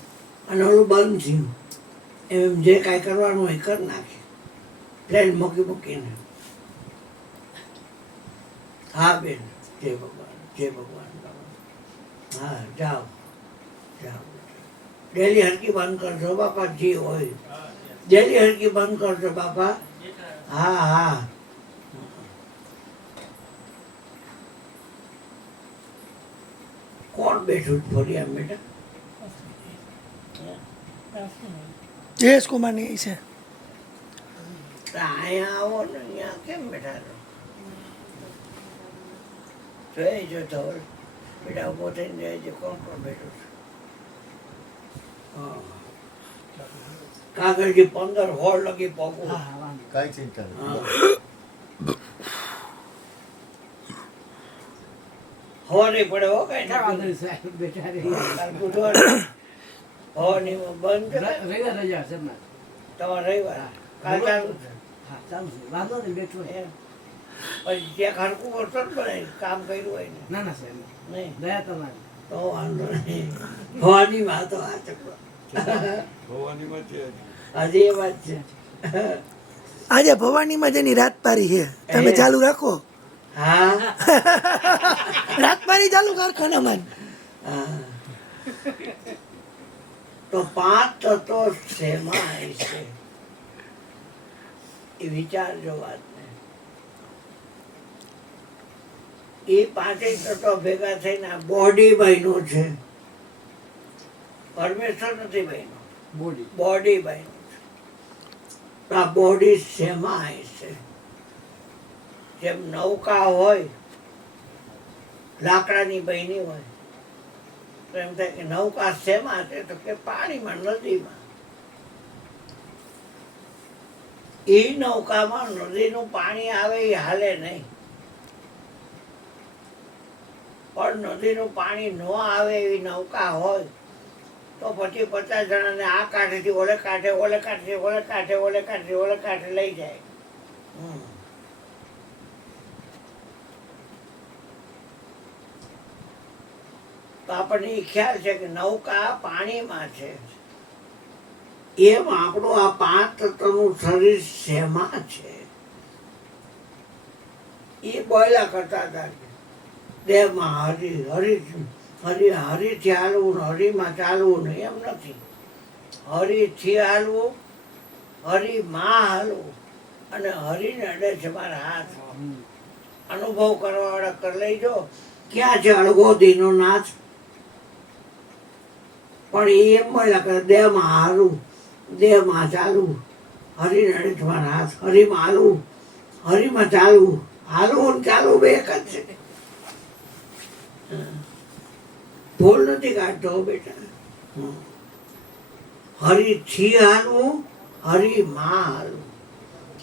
અને ઓલું બંધ થયું. એમ જે કાંઈ કરવાનું હોય કરી નાખે, પ્લેન મૂકીને. હા બેન, જય ભગવાન, જય ભગવાન. હા જાઓ જાઓ. ડેલી હરકી બંધ કરજો બાપા, જે હોય ડેલી હરકી બંધ કરજો બાપા. હા હા. કોણ બેઠું ફરી આમ બેટા? જયેશ કુમારની છે. અહીંયા આવો ને, અહીંયા કેમ બેઠા છો? જોઈ જો ધવલ બેટા ઉભો થઈને જોઈ કોણ કોણ બેઠું છે. કાગળજી 15 લગી પગું. કાંઈ ચિંતા નથી. હવા નહીં પડે હો કઈ બુધવાર હવાની બંધ કરે. તમારે રવિવાર કાલ ચાલુ છે. એમ. પછી ત્યાં ખરકું કરશો ને પણ કામ કર્યું હોય ને નહીં તો વાંધો નહીં. હવાની વાતો આ ચકડો હજી એ વાત છે. આજે ભવાનીમાં જેની રાત પારી છે તમે ચાલુ રાખો. હા રાત પારી ચાલુ કારખાનામાં. હા. તો 5 તત્વો શેમાં હશે એ વિચારજો વાતને. એ 5 તત્વો ભેગા થઈને આ બોડી બન્યું છે. પરમેશ્વર નથી બન્યો, બોડી બન્યું છે. તો આ બોડી શેમાં હશે? જેમ નૌકા હોય લાકડાની બની હોય તો એમ થાય કે નૌકા શેમાં છે? તો કે પાણીમાં, નદીમાં. એ નૌકામાં નદીનું પાણી આવે એ હાલે નહીં, પણ નદીનું પાણી ન આવે એવી નૌકા હોય તો પછી 50 જણાને આ કાંઠેથી ઓલે કાંઠે, ઓલે કાંઠે, ઓલે કાંઠે, ઓલે કાંઠે, ઓલે કાંઠે લઈ જાય. તો આપણને એ ખ્યાલ છે કે નૌકા પાણીમાં છે. એમ આપણું આ 5 તત્વનું શરીર શેમાં છે? એ બોયલા કરતા હતા દેહમાં હરી હરી હરી હરીથી હાલવું ને હરીમાં ચાલવું ને એમ નથી. હરીથી હાલવું, હરીમાં હાલવું અને હરીને અડે છે મારા હાથ. અનુભવ કરવા વાળા કરી લેજો. ક્યાં છે અળગોદીનો નાથ? પણ એ એમ બોલ્યા કરે દેહમાં હાલવું, દેહમાં ચાલવું, હરીને અડે છે મારા હાથ. હરીમાં હાલવું, હરીમાં ચાલવું. હાલવું ને ચાલવું બે એક જ છે. ભૂલ નથી કાઢતો બેટા. હરીથી હાલવું, હરીમાં હાલવું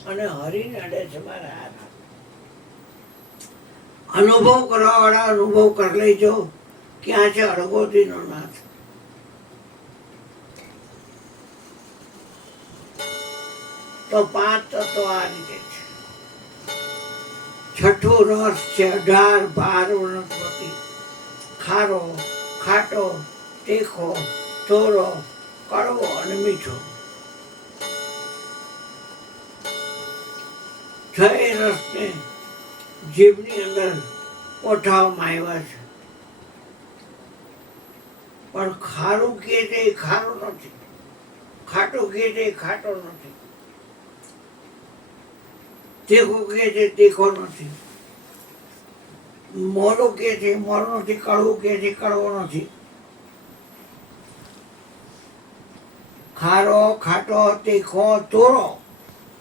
અને હરીને અડે છે મારા હાથ. અનુભવ કરવા વાળા અનુભવ કરી લેજો. ક્યાં છે અળગોદીનો નાથ? તો 5 તત્વો આ રીતે છે. છઠ્ઠું રસ છે 18 ભાર વનસ્પતિ. ખારો, ખાટો, તીખો, તોરો, કડવો અને મીઠો. 6 રસને જીભની અંદર કોઠાવવામાં આવ્યા છે. પણ ખારું કહે છે એ ખારું નથી, ખાટું કહે છે એ ખાટો નથી, તીખું કહે છે તીખો નથી, મોરું કહે છે મોરું નથી, કડવું કહે છે કડવો નથી. ખારો, ખાટો, તીખો, તોરો,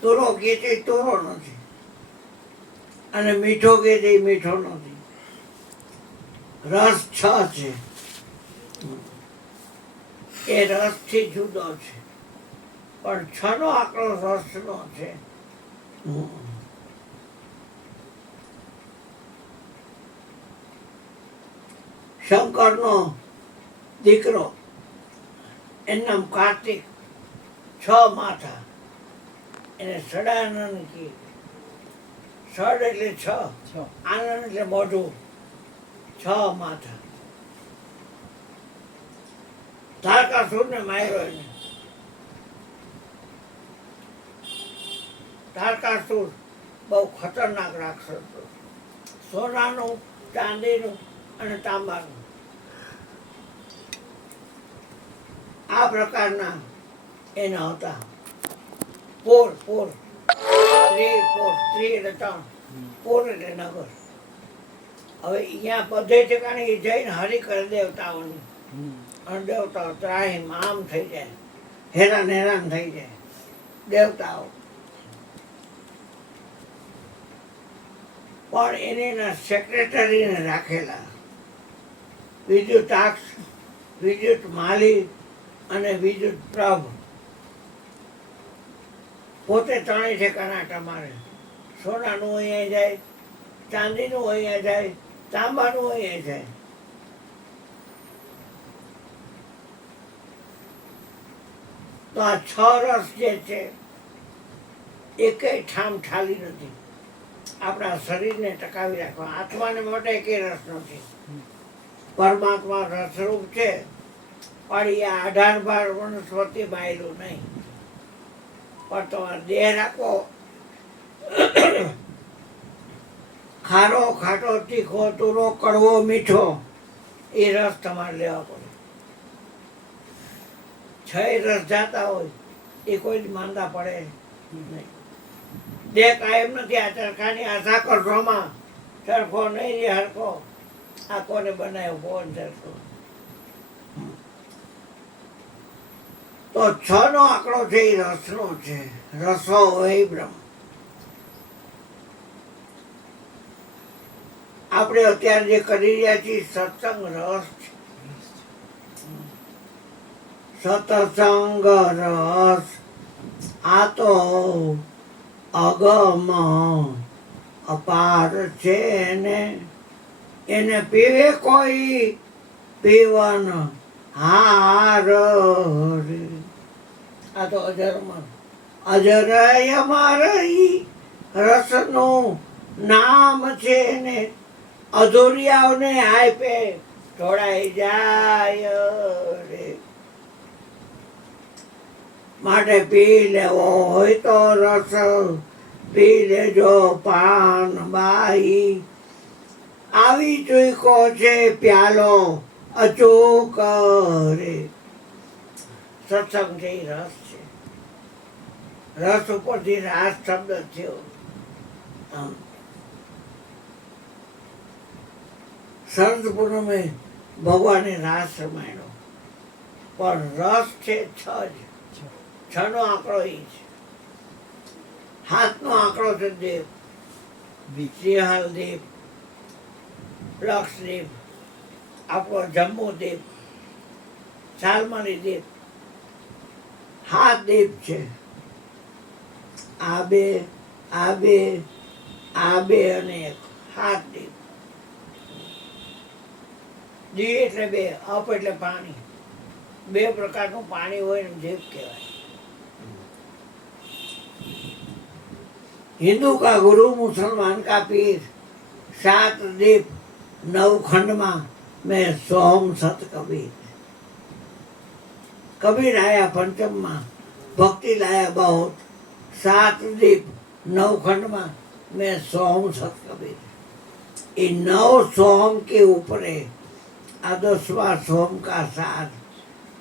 તોરો કહે છે તોરો નથી અને મીઠો કહે છે મીઠો નથી. રસ 6 છે. એ રસથી જુદો છે પણ 6 નો આંકડો રસનો છે. શંકરનો દીકરો એનું નામ કાર્તિક. 6 માથા, એને સડાનંદ કહે. સડ એટલે 6, આનંદ એટલે મોઢું. 6 માથા. તારકાસુરને માર્યો એને. તારકાસુર બહુ ખતરનાક રાક્ષસ હતો. સોનાનું, ચાંદીનું અને તાંબાનું આ પ્રકારના એના હતા. પોર, પોર, સ્ત્રી એટલે 3, પોર એટલે નગર. હવે અહીંયા બધે ઠેકાણે એ જઈને હરી કરે દેવતાઓની. અને દેવતાઓ ત્રાહીમ આમ થઈ જાય, હેરાન હેરાન થઈ જાય દેવતાઓ. પણ એને એના સેક્રેટરીને રાખેલા. વિદ્યુતાક્ષ, વિદ્યુત માલી અને વિદ્યુત પ્રભ. પોતે 3 ઠેકાણા આટા મારે. સોનાનું અહીંયા જાય, ચાંદીનું અહીંયા જાય, તાંબાનું અહીંયા જાય. તો આ 6 રસ જે છે એકેય ઠામ ઠાલી નથી આપણા શરીરને ટકાવી રાખવા. આત્માને માટે એકેય રસ નથી. પરમાત્મા રસરૂપ છે પણ એ 18 ભાર વનસ્પતિ બાયલું નહીં. પણ તમારે દેહ રાખો ખારો ખાટો તીખો તુરો કડવો મીઠો એ રસ તમારે લેવા પડે. છ રસ જાતા હોય એ કોઈ જ માંદા પડે નહીં. દેહ કાયમ નથી. આ ચરખાની આ સાકર રોમાં ચરખો નહીં રે હરખો. આ કોને બનાવ્યો કોણ ચરખો? તો 6 નો આંકડો છે એ રસનો છે. રસો હોય બ્રહ્મ. આપણે અત્યારે જે કરી રહ્યા છીએ સત્સંગ રસ છે. સત્સંગ રસ આ તો અગમ અપાર છે ને એને પીવે કોઈ પીવન હાર રે. આ તો અજરમાં અજરય મારી રસનું નામ છે ને અધૂરિયાઓને આપે ઢોળાઈ જાય રે. માટે પી લેવો હોય તો રસ પી લેજો પાન બાઈ. આવી ચૂકો છે પ્યાલો અચૂક રે. સત્સંગ છે એ રસ છે. રસ ઉપરથી રાસ શબ્દ થયો. શરદ પૂનમે ભગવાને રાસ રમાયણો પણ રસ છે 6 જ. 6 નો આંકડો એ છે. 7 નો આંકડો છે દેવ. સિંહલ દેવ, લક્ષદ્વીપ, આપણો જમ્મુ દ્વીપ, સાલમલી દ્વીપ. 7 દ્વીપ છે. આ બે આ બે આ બે અને 1 7 દ્વીપ. દી એટલે 2, અપ એટલે પાણી. 2 પ્રકારનું પાણી હોય ને દ્વીપ કહેવાય. हिंदू का गुरु मुसलमान का पीर 7 द्वीप 9 खंड में सोम सत कबीर. कबीर आया पंचम में भक्ति लाया बहुत. 7 द्वीप 9 खंड में सोम सत कबीर. ये 9 सोम के ऊपर आ 10वां सोम का सार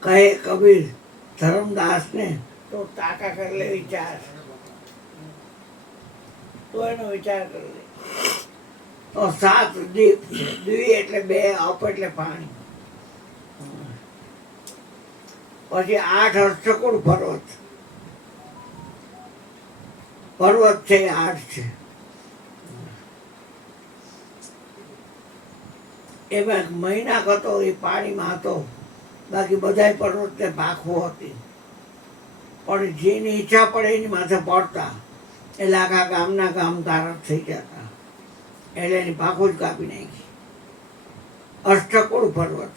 कहे कबीर धर्मदास ने. तो ताका कर ले विचार. તો એનો વિચાર કરી લે. તો 7 દ્વીપ છે. દ્વિ એટલે 2, અપ એટલે પાણી. પછી 8 અષ્ટકુળ પર્વત. પર્વત છે 8 છે. એમાં એક મહિનાક હતો એ પાણીમાં હતો. બાકી બધાય પર્વતને ભાખવો હતી. પણ જેની ઈચ્છા પડે એની માથે પડતા એટલે આખા ગામના ગામ તારક થઈ જતા. એટલે એની પાખો જ કાપી નાખી. અષ્ટકુળ પર્વત.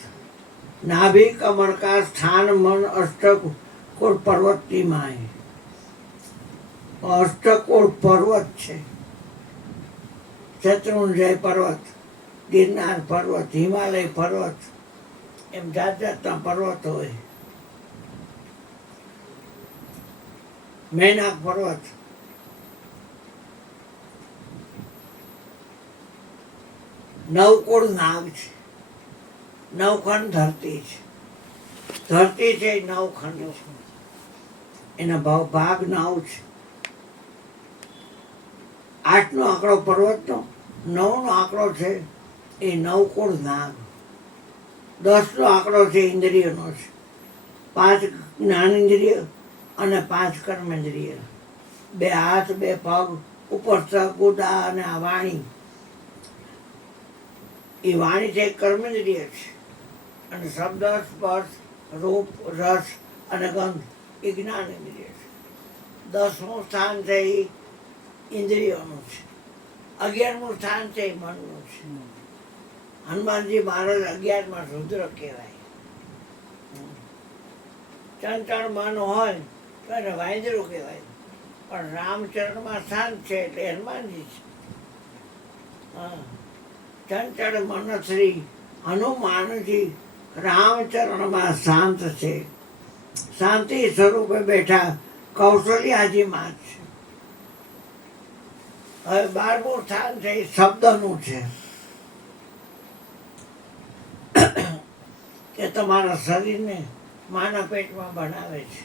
નાભી કમળ કા સ્થાન મન અષ્ટકુળ પર્વતની માય. અષ્ટકુળ પર્વત છે. શત્રુંજય પર્વત, ગિરનાર પર્વત, હિમાલય પર્વત, એમ જાત જાતના પર્વત હોય. મેનાક પર્વત. નવકુળ નાગ છે. 9 ખંડ ધરતી છે. ધરતી છે 9 ખંડ છે. એના ભાગ 9 છે. 8 નો આંકડો પર્વતનો, 9 નો આંકડો છે એ નવકુળ નાગ. 10 નો આંકડો છે ઇન્દ્રિયનો છે. 5 જ્ઞાનેન્દ્રિય અને 5 કર્મેન્દ્રિય. 2 હાથ, 2 પગ, ઉપસ્થક, ગુદા અને આ વાણી. એ વાણી છે કર્મેન્દ્રિય છે. અને શબ્દ, સ્પર્શ, રૂપ, રસ અને ગંધ એ જ્ઞાનેન્દ્રિય છે. 10મું સ્થાન છે એ ઇન્દ્રિયોનું છે. 11મું સ્થાન છે એ મનનું છે. હનુમાનજી મહારાજ 11માં રુદ્ર કહેવાય. ચંચળ મન હોય તો એને વાંદરું કહેવાય. પણ રામચરણમાં શાંત છે એટલે હનુમાનજી છે. હા, ચંચળ મન શ્રી હનુમાનજી રામચરણમાં શાંત છે. શાંતિ સ્વરૂપે બેઠા કૌશલ્યાજી માં છે. હવે 12મું સ્થાન છે એ શબ્દનું છે કે તમારા શરીરને માના પેટમાં બનાવે છે.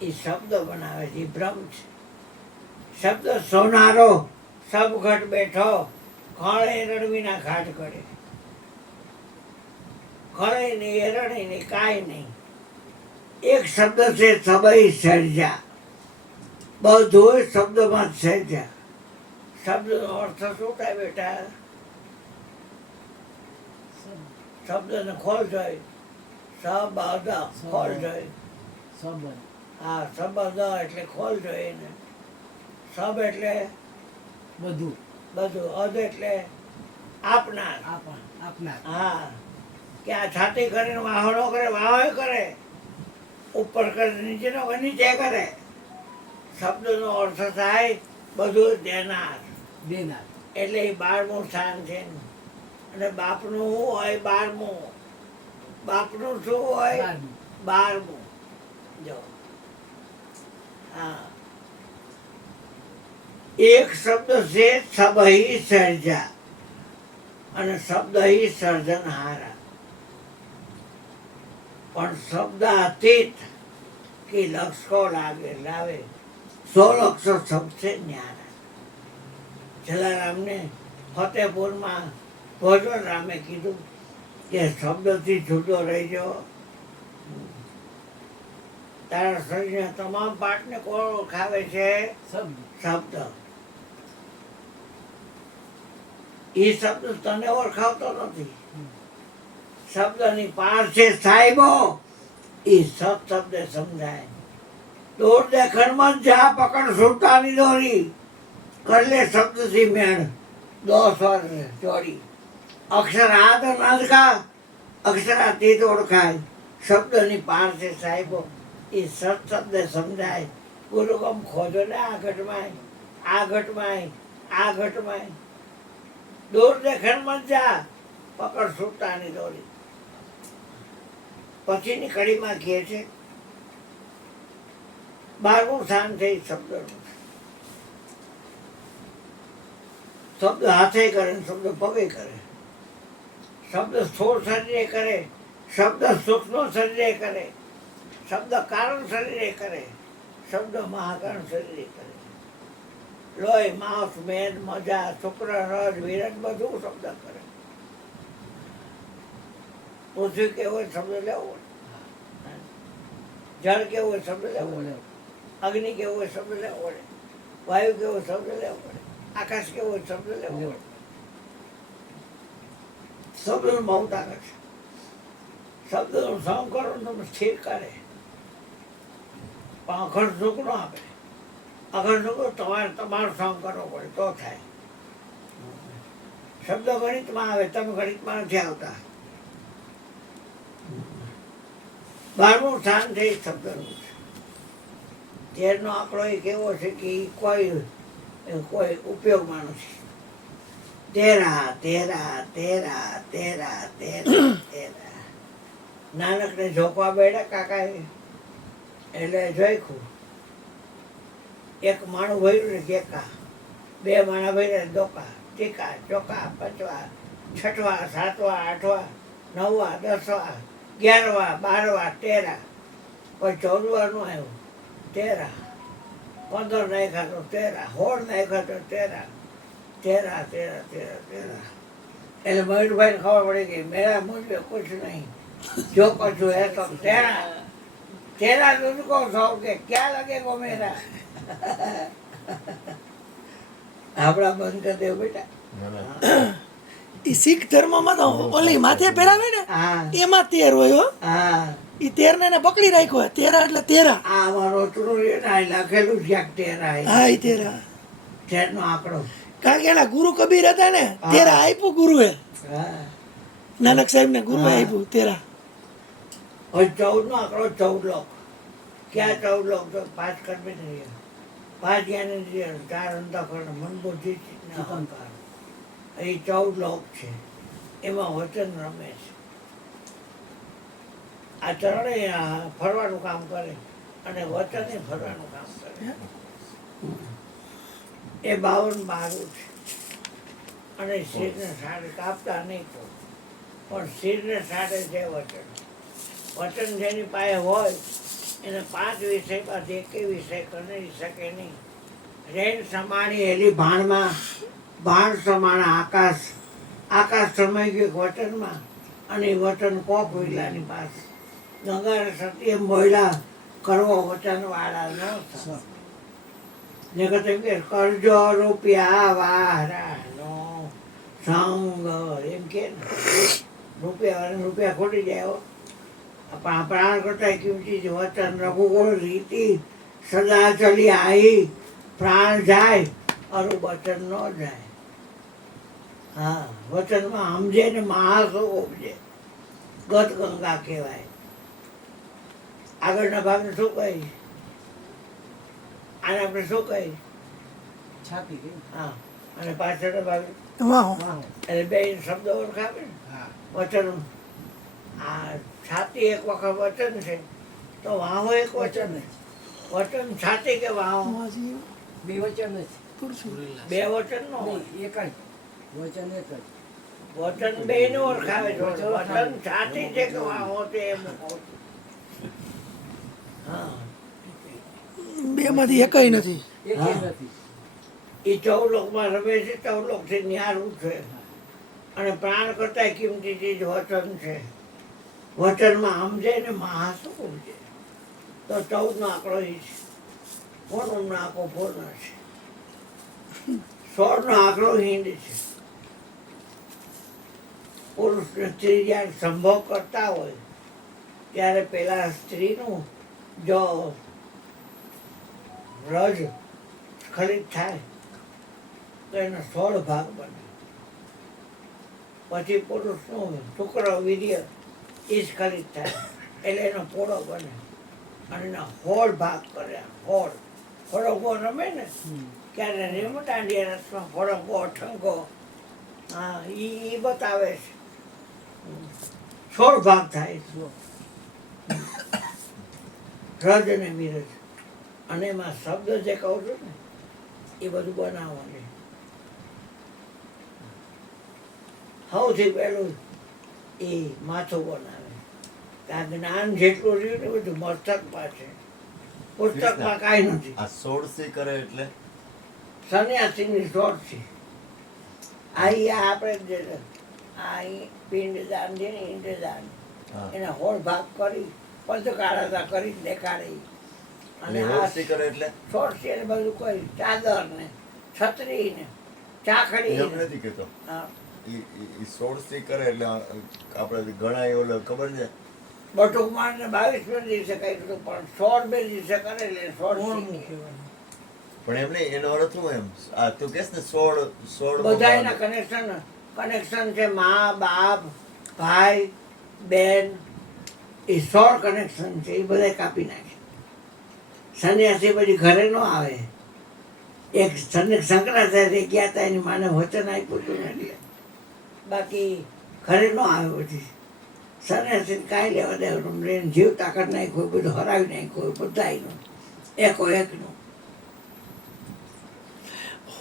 એ શબ્દ બનાવે છે, એ ભ્રમ છે. શબ્દ સોનારો સબ ઘટ બેઠો ખળે રડવીના ઘાટ કરે. ખળે નહીં, એરણે નહીં, કાંઈ નહીં. એક શબ્દ છે સબઈ સર્જા. બધું શબ્દમાં જ સર્જા. શબ્દનો અર્થ શું થાય બેટા? શબ્દને ખોલ જોઈ. શબ્દ ખોલ જોઈ. હા, શબ્દ એટલે ખોલ જોઈ ને. સબ એટલે બધું બધું. અદ એટલે આપનાર. આપના હા, કે આ છાતી કરીને વાહનો કરે, વાહો કરે. ઉપર કરે, નીચેનો કરે, નીચે કરે. શબ્દનો અર્થ થાય બધું દેનાર. દેનાર. એટલે એ 12મું સ્થાન છે. અને બાપનું શું હોય? 12મું. બાપનું શું હોય? 12મું. જો હા, એક શબ્દ છે સબહી સર્જા અને શબ્દ હી સર્જનહારા. પણ શબ્દ અતીત કે લક્ષ કો લાવે 16 અક્ષર શબ્દ ન્યારા. જલારામને ફતેપુરમાં ભોજન રામે કીધું કે શબ્દથી જુદો રહી જાઓ. તારા શરીરના તમામ પાર્ટને કોણ ઓળખાવે છે? શબ્દ. એ શબ્દ તને ઓળખાવતો નથી. શબ્દની પાર છે સાહેબો. એ સત શબ્દ સમજાય. દોર દેખણમાં જા પકડ સુરતાની દોરી. કરલે શબ્દથી મેળ 10 વાર જોડી. અક્ષર આદ નાદકા અક્ષરાતીત ઓળખાય. શબ્દની પાર છે સાહેબો. એ સત શબ્દ સમજાય. ગુરુગમ ખોજો ને આ ઘટમાં, આ ઘટમાં, આ ઘટમાં. દૂર દેખણમાં જા પકડ સુરતાની દોરી. પછીની કડીમાં કહે છે 12મું સ્થાન છે શબ્દનું. શબ્દ હાથે કરે, શબ્દ પગે કરે. શબ્દ સ્થૂળ શરીરે કરે, શબ્દ સૂક્ષ્મ શરીરે કરે. શબ્દ કારણ શરીરે કરે, શબ્દ મહાકારણ શરીરે કરે. લોહી, માંસ, મેદ, મજા, શુક્ર, રજ, વિરજ બધું શબ્દ કરે. પૃથ્વી કેવું હોય શબ્દ લેવો, જળ કેવું હોય શબ્દ લેવો પડે, અગ્નિ કેવું હોય શબ્દ લેવો પડે, વાયુ કેવો શબ્દ લેવો પડે, આકાશ કેવો હોય શબ્દ લેવો પડે. શબ્દનું બહુ તાકાત છે. શબ્દનું સમ કરો તમે સ્થિર કરે. પણ અખંડ સુખ ન આપે. અખંડ સુખ તમારું સમ કરવો પડે તો થાય. શબ્દ ગણિતમાં આવે, તમે ગણિતમાં નથી આવતા. 12મું સ્થાન છે એ શબ્દનું છે. 13નો આંકડો એ કેવો છે કે એ કોઈ ઉપયોગમાં નથી. 13 નાનકને ઝોકવા બેઠા કાકાએ એટલે જોઈખું. એક માણું ભર્યું ને કેકા, 2 માણા ભર્યા દોકા, ટીકા, ચોકા, 5વા, 6વા, 7વા, 8વા, 9વા, 10વા, 11વા, 12વા, 13. કોઈ 14નું આવ્યું 13, 15 નાખ્યા તો 13, 16 નાખ્યા તો 13. એટલે મયુરભાઈને ખબર પડી ગઈ મેરા મુજબ કુછ નહીં, જો કછું હે તો 13 तुझको 100 के क्या लगेगा मेरा. આપડા બંધ કરી દેવું બેટા. એ શીખ ધર્મમાં તો ઓલી માથે પહેરાવે ને હા એમાં 13 હોય હો. હા, એ 13 ને પકડી રાખ્યો હોય. 13 એટલે 13. આ અમારો ચૂરું લખેલું છે 13. હા એ 13. 13નો આંકડો. કારણ કે એના ગુરુ કબીર હતા ને 13 આપ્યું ગુરુએ. હા, નાનક સાહેબ ને ગુરુએ આપ્યું 13. હવે 14નો આંકડો 14 લોક. ક્યાં 14 લોક? તો 5 કર્મે નહીં, 5 જ્ઞાનેન્દ્રિય, 4 અંતઃકરણ, મન બુદ્ધિ ચિત્ત ને અહંકાર. એ 14 લોક છે. એમાં વચન રમે છે. આ ચરણે ફરવાનું કામ કરે. અને વચન એ ફરવાનું કામ કરે. એ 52 બારું છે. અને શિરને સાડે કાપતા નહીં તો, પણ શિરને સાડે છે વચન. વચન જેની પાસે હોય એને 5 વિષયમાં એકે વિષય કરી શકે નહીં. રેણ સમાણી એલી ભાણમાં, ભાણ સમાણ આકાશ, આકાશ સમાઈ ગયું વચનમાં, અને એ વચન કોક વિલાની પાસે. ગંગારે સત્યમ બોયલા કરવો વચન વાળા ન થાય. જગત એમ કે કરજો રૂપિયા વાળાનો સંગ, એમ કે રૂપિયા ખોટી જાય હો. પણ પ્રાણ કરતા કિંમતી છે વચન. રઘુકુળ રીતિ સદા ચલી આવી, પ્રાણ જાય અરુ વચન ન જાય. હા, વચનમાં સમજે ને માણસો ઉપજે. ગત ગંગા કહેવાય. આગળના ભાગને શું કહીશ? આને આપણે શું કહીશ? હા, અને પાછળના ભાગે વાહ એટલે બે શબ્દો ઓળખાવે ને. વચન, આ છાતી એક વખત વચન છે તો વાહો એક વચન છે. વચન છાતી કે વાહો? બે વચન જ બે વચન નો હોય. એક જ વચન એક જ વચન બે ને ઓળખાવે છે. વચન છાતી છે કે વાહો છે એમ કહું છું. હા, બે માંથી એકય નથી. એક હા. નથી. એ ચૌલોકમાં રમે છે, ચૌલોકથી ન્યારું છે. અને પ્રાણ કરતા કિંમતી ચીજ વચન છે. વચનમાં સમજે ને માણસો સમજે તો 14 નો આંકડો એ છે. કોનો આંકડો પૂર્ણ છે. 16 નો આંકડો હિંદ છે. પુરુષ ને સ્ત્રી જ્યારે સંભોગ કરતા હોય ત્યારે પેલા સ્ત્રીનું જો રજ સ્ખલિત થાય તો એનો 16 ભાગ બને. પછી પુરુષનું શુક્ર વીર્ય એ સ્ખલિત થાય એટલે એનો પોળો બને અને એના 16 ભાગ કરે. હોળગો રમે ને ત્યારે રેમ દાંડિયા રસમાં હોળગો ઠંગો, હા, એ બતાવે છે. 16 ભાગ થાય છે. રજ અને વિરજ. અને એમાં શબ્દ જે કહું છું ને એ બધું બનાવવાનું. સૌથી પહેલું એ માથું બનાવે. આ જ્ઞાન જેટલું રહ્યું ને બધું મસ્તકમાં છે. પુસ્તકમાં કાંઈ નથી. આ 16 કરે એટલે સન્યાસીની શોધ છે. આ આપણે જે આ પિંડદાન છે ને ઈંડદાન, હા. એના 16 ભાગ કરી પંચકાળા કરી દેખાડી. અને અને આ 16 કરે એટલે શોધ છે ને બધું કોઈ ચાદર ને છત્રી ને ચાખડી એમ નથી કેતો. હા, ઈ 16 કરે એટલે આપણે ઘણા ઓલો ખબર છે બટુકમાર ને 22 દિવસે કહ્યું હતું, પણ 16 દિવસે કરે એટલે 16 પણ એમ નહીં, એનો અર્થ શું એમ? આ તું કહેશ ને 16 બધા એના કનેક્શન છે. મા, બાપ, ભાઈ, બેન, એ 16 કનેક્શન છે. એ બધા કાપી નાખે. સન્યાસી પછી ઘરે ન આવે. એક શંકરાચાર્ય ગયા હતા, એની માને વચન આપ્યું હતું ને, બાકી ઘરે ન આવે. પછી સન્યાસી કાંઈ લેવા દેવાનું રહીને જીવ તાકાત નાખ્યું, બધું હરાવી નાખ્યું બધાયનું, એકનું.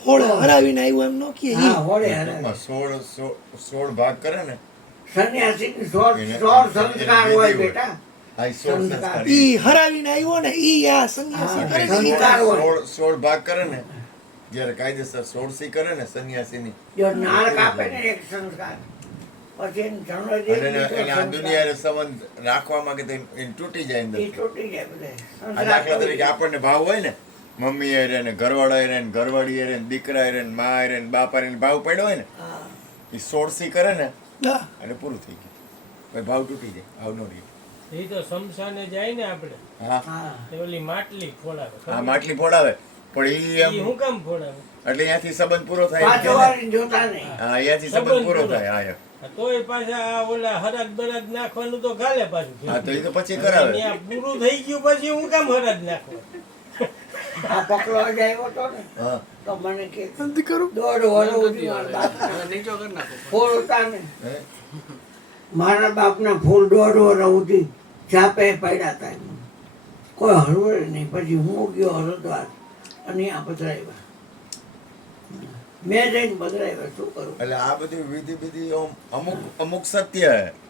હોળે હરાવીને આવ્યું એમ નો કે હા, હોળે હરાવી. ટૂંકમાં 16 ભાગ કરે ને સન્યાસીની 16 સંસ્કાર હોય બેટા. આ 16 સંસ્કાર. ઈ હરાવીને આવ્યો ને ઈ આ સંન્યાસી હા, કરે ને ઈ સંસ્કાર હોય. 16 ભાગ કરે ને જ્યારે કાયદેસર 16 કરે ને સન્યાસીની, જો નાળ કાપે ને એક સંસ્કાર, પછી એને જણો દે અને બીજો એને આ સંસ્કાર. દુનિયાને સંબંધ રાખવામાં કે તે એને તૂટી જાય એ અંદર. તૂટી જાય બધે. આ સંસ્કાર દાખલા તરીકે તૂટી આપણને ભાવ હોય ને, મમ્મી હારે ને ઘરવાળા હારે ને ઘરવાળી હારે ને દીકરા હારે ને મા હારે ને બાપ હારે ને ભાવ પડ્યો હોય ને, જાય. હા. એ 16 કરે ને હા. અને પૂરું થઈ ગયું. પછી ભાવ તૂટી જાય, ભાવ નો રહે. એ તો શમશાને જાય ને આપણે હા, હા. તે ઓલી માટલી ફોડાવે આ માટલી ફોડાવે પણ ઈ ઈ એમ હું કામ ફોડાવે? એટલે અહીંયાથી સંબંધ પૂરો થાય એમ પાછો કે ને. વાળીને જોતા નહીં. હા, અહીંયાથી સંબંધ પૂરો થાય. હા, એમ. આ તોય પાછા આ ઓલા હરાજ બરાજ નાખવાનું તો ગાલે પાછું. હા, તો એ તો પછી કરાવે. ત્યાં પૂરું થઈ ગયું પછી હું કામ હરાજ નાખવા? આ પકડવા આવ્યો હતો ને હા, તો મને કે નથી કરું 1.5 વર્ષ સુધી મારા બાપના ફૂલ હતા ને, હે? મારા બાપના ફૂલ 1.5 વર્ષ સુધી ચાપે પડ્યા હતા. કોઈ હળવળ નહીં. પછી હું ગયો હરદ્વાર અને આ પધરાવ્યા. મેં જઈને પધરાવ્યા. શું કરું? એટલે આ બધી વિધિ અમુક અમુક સત્ય હે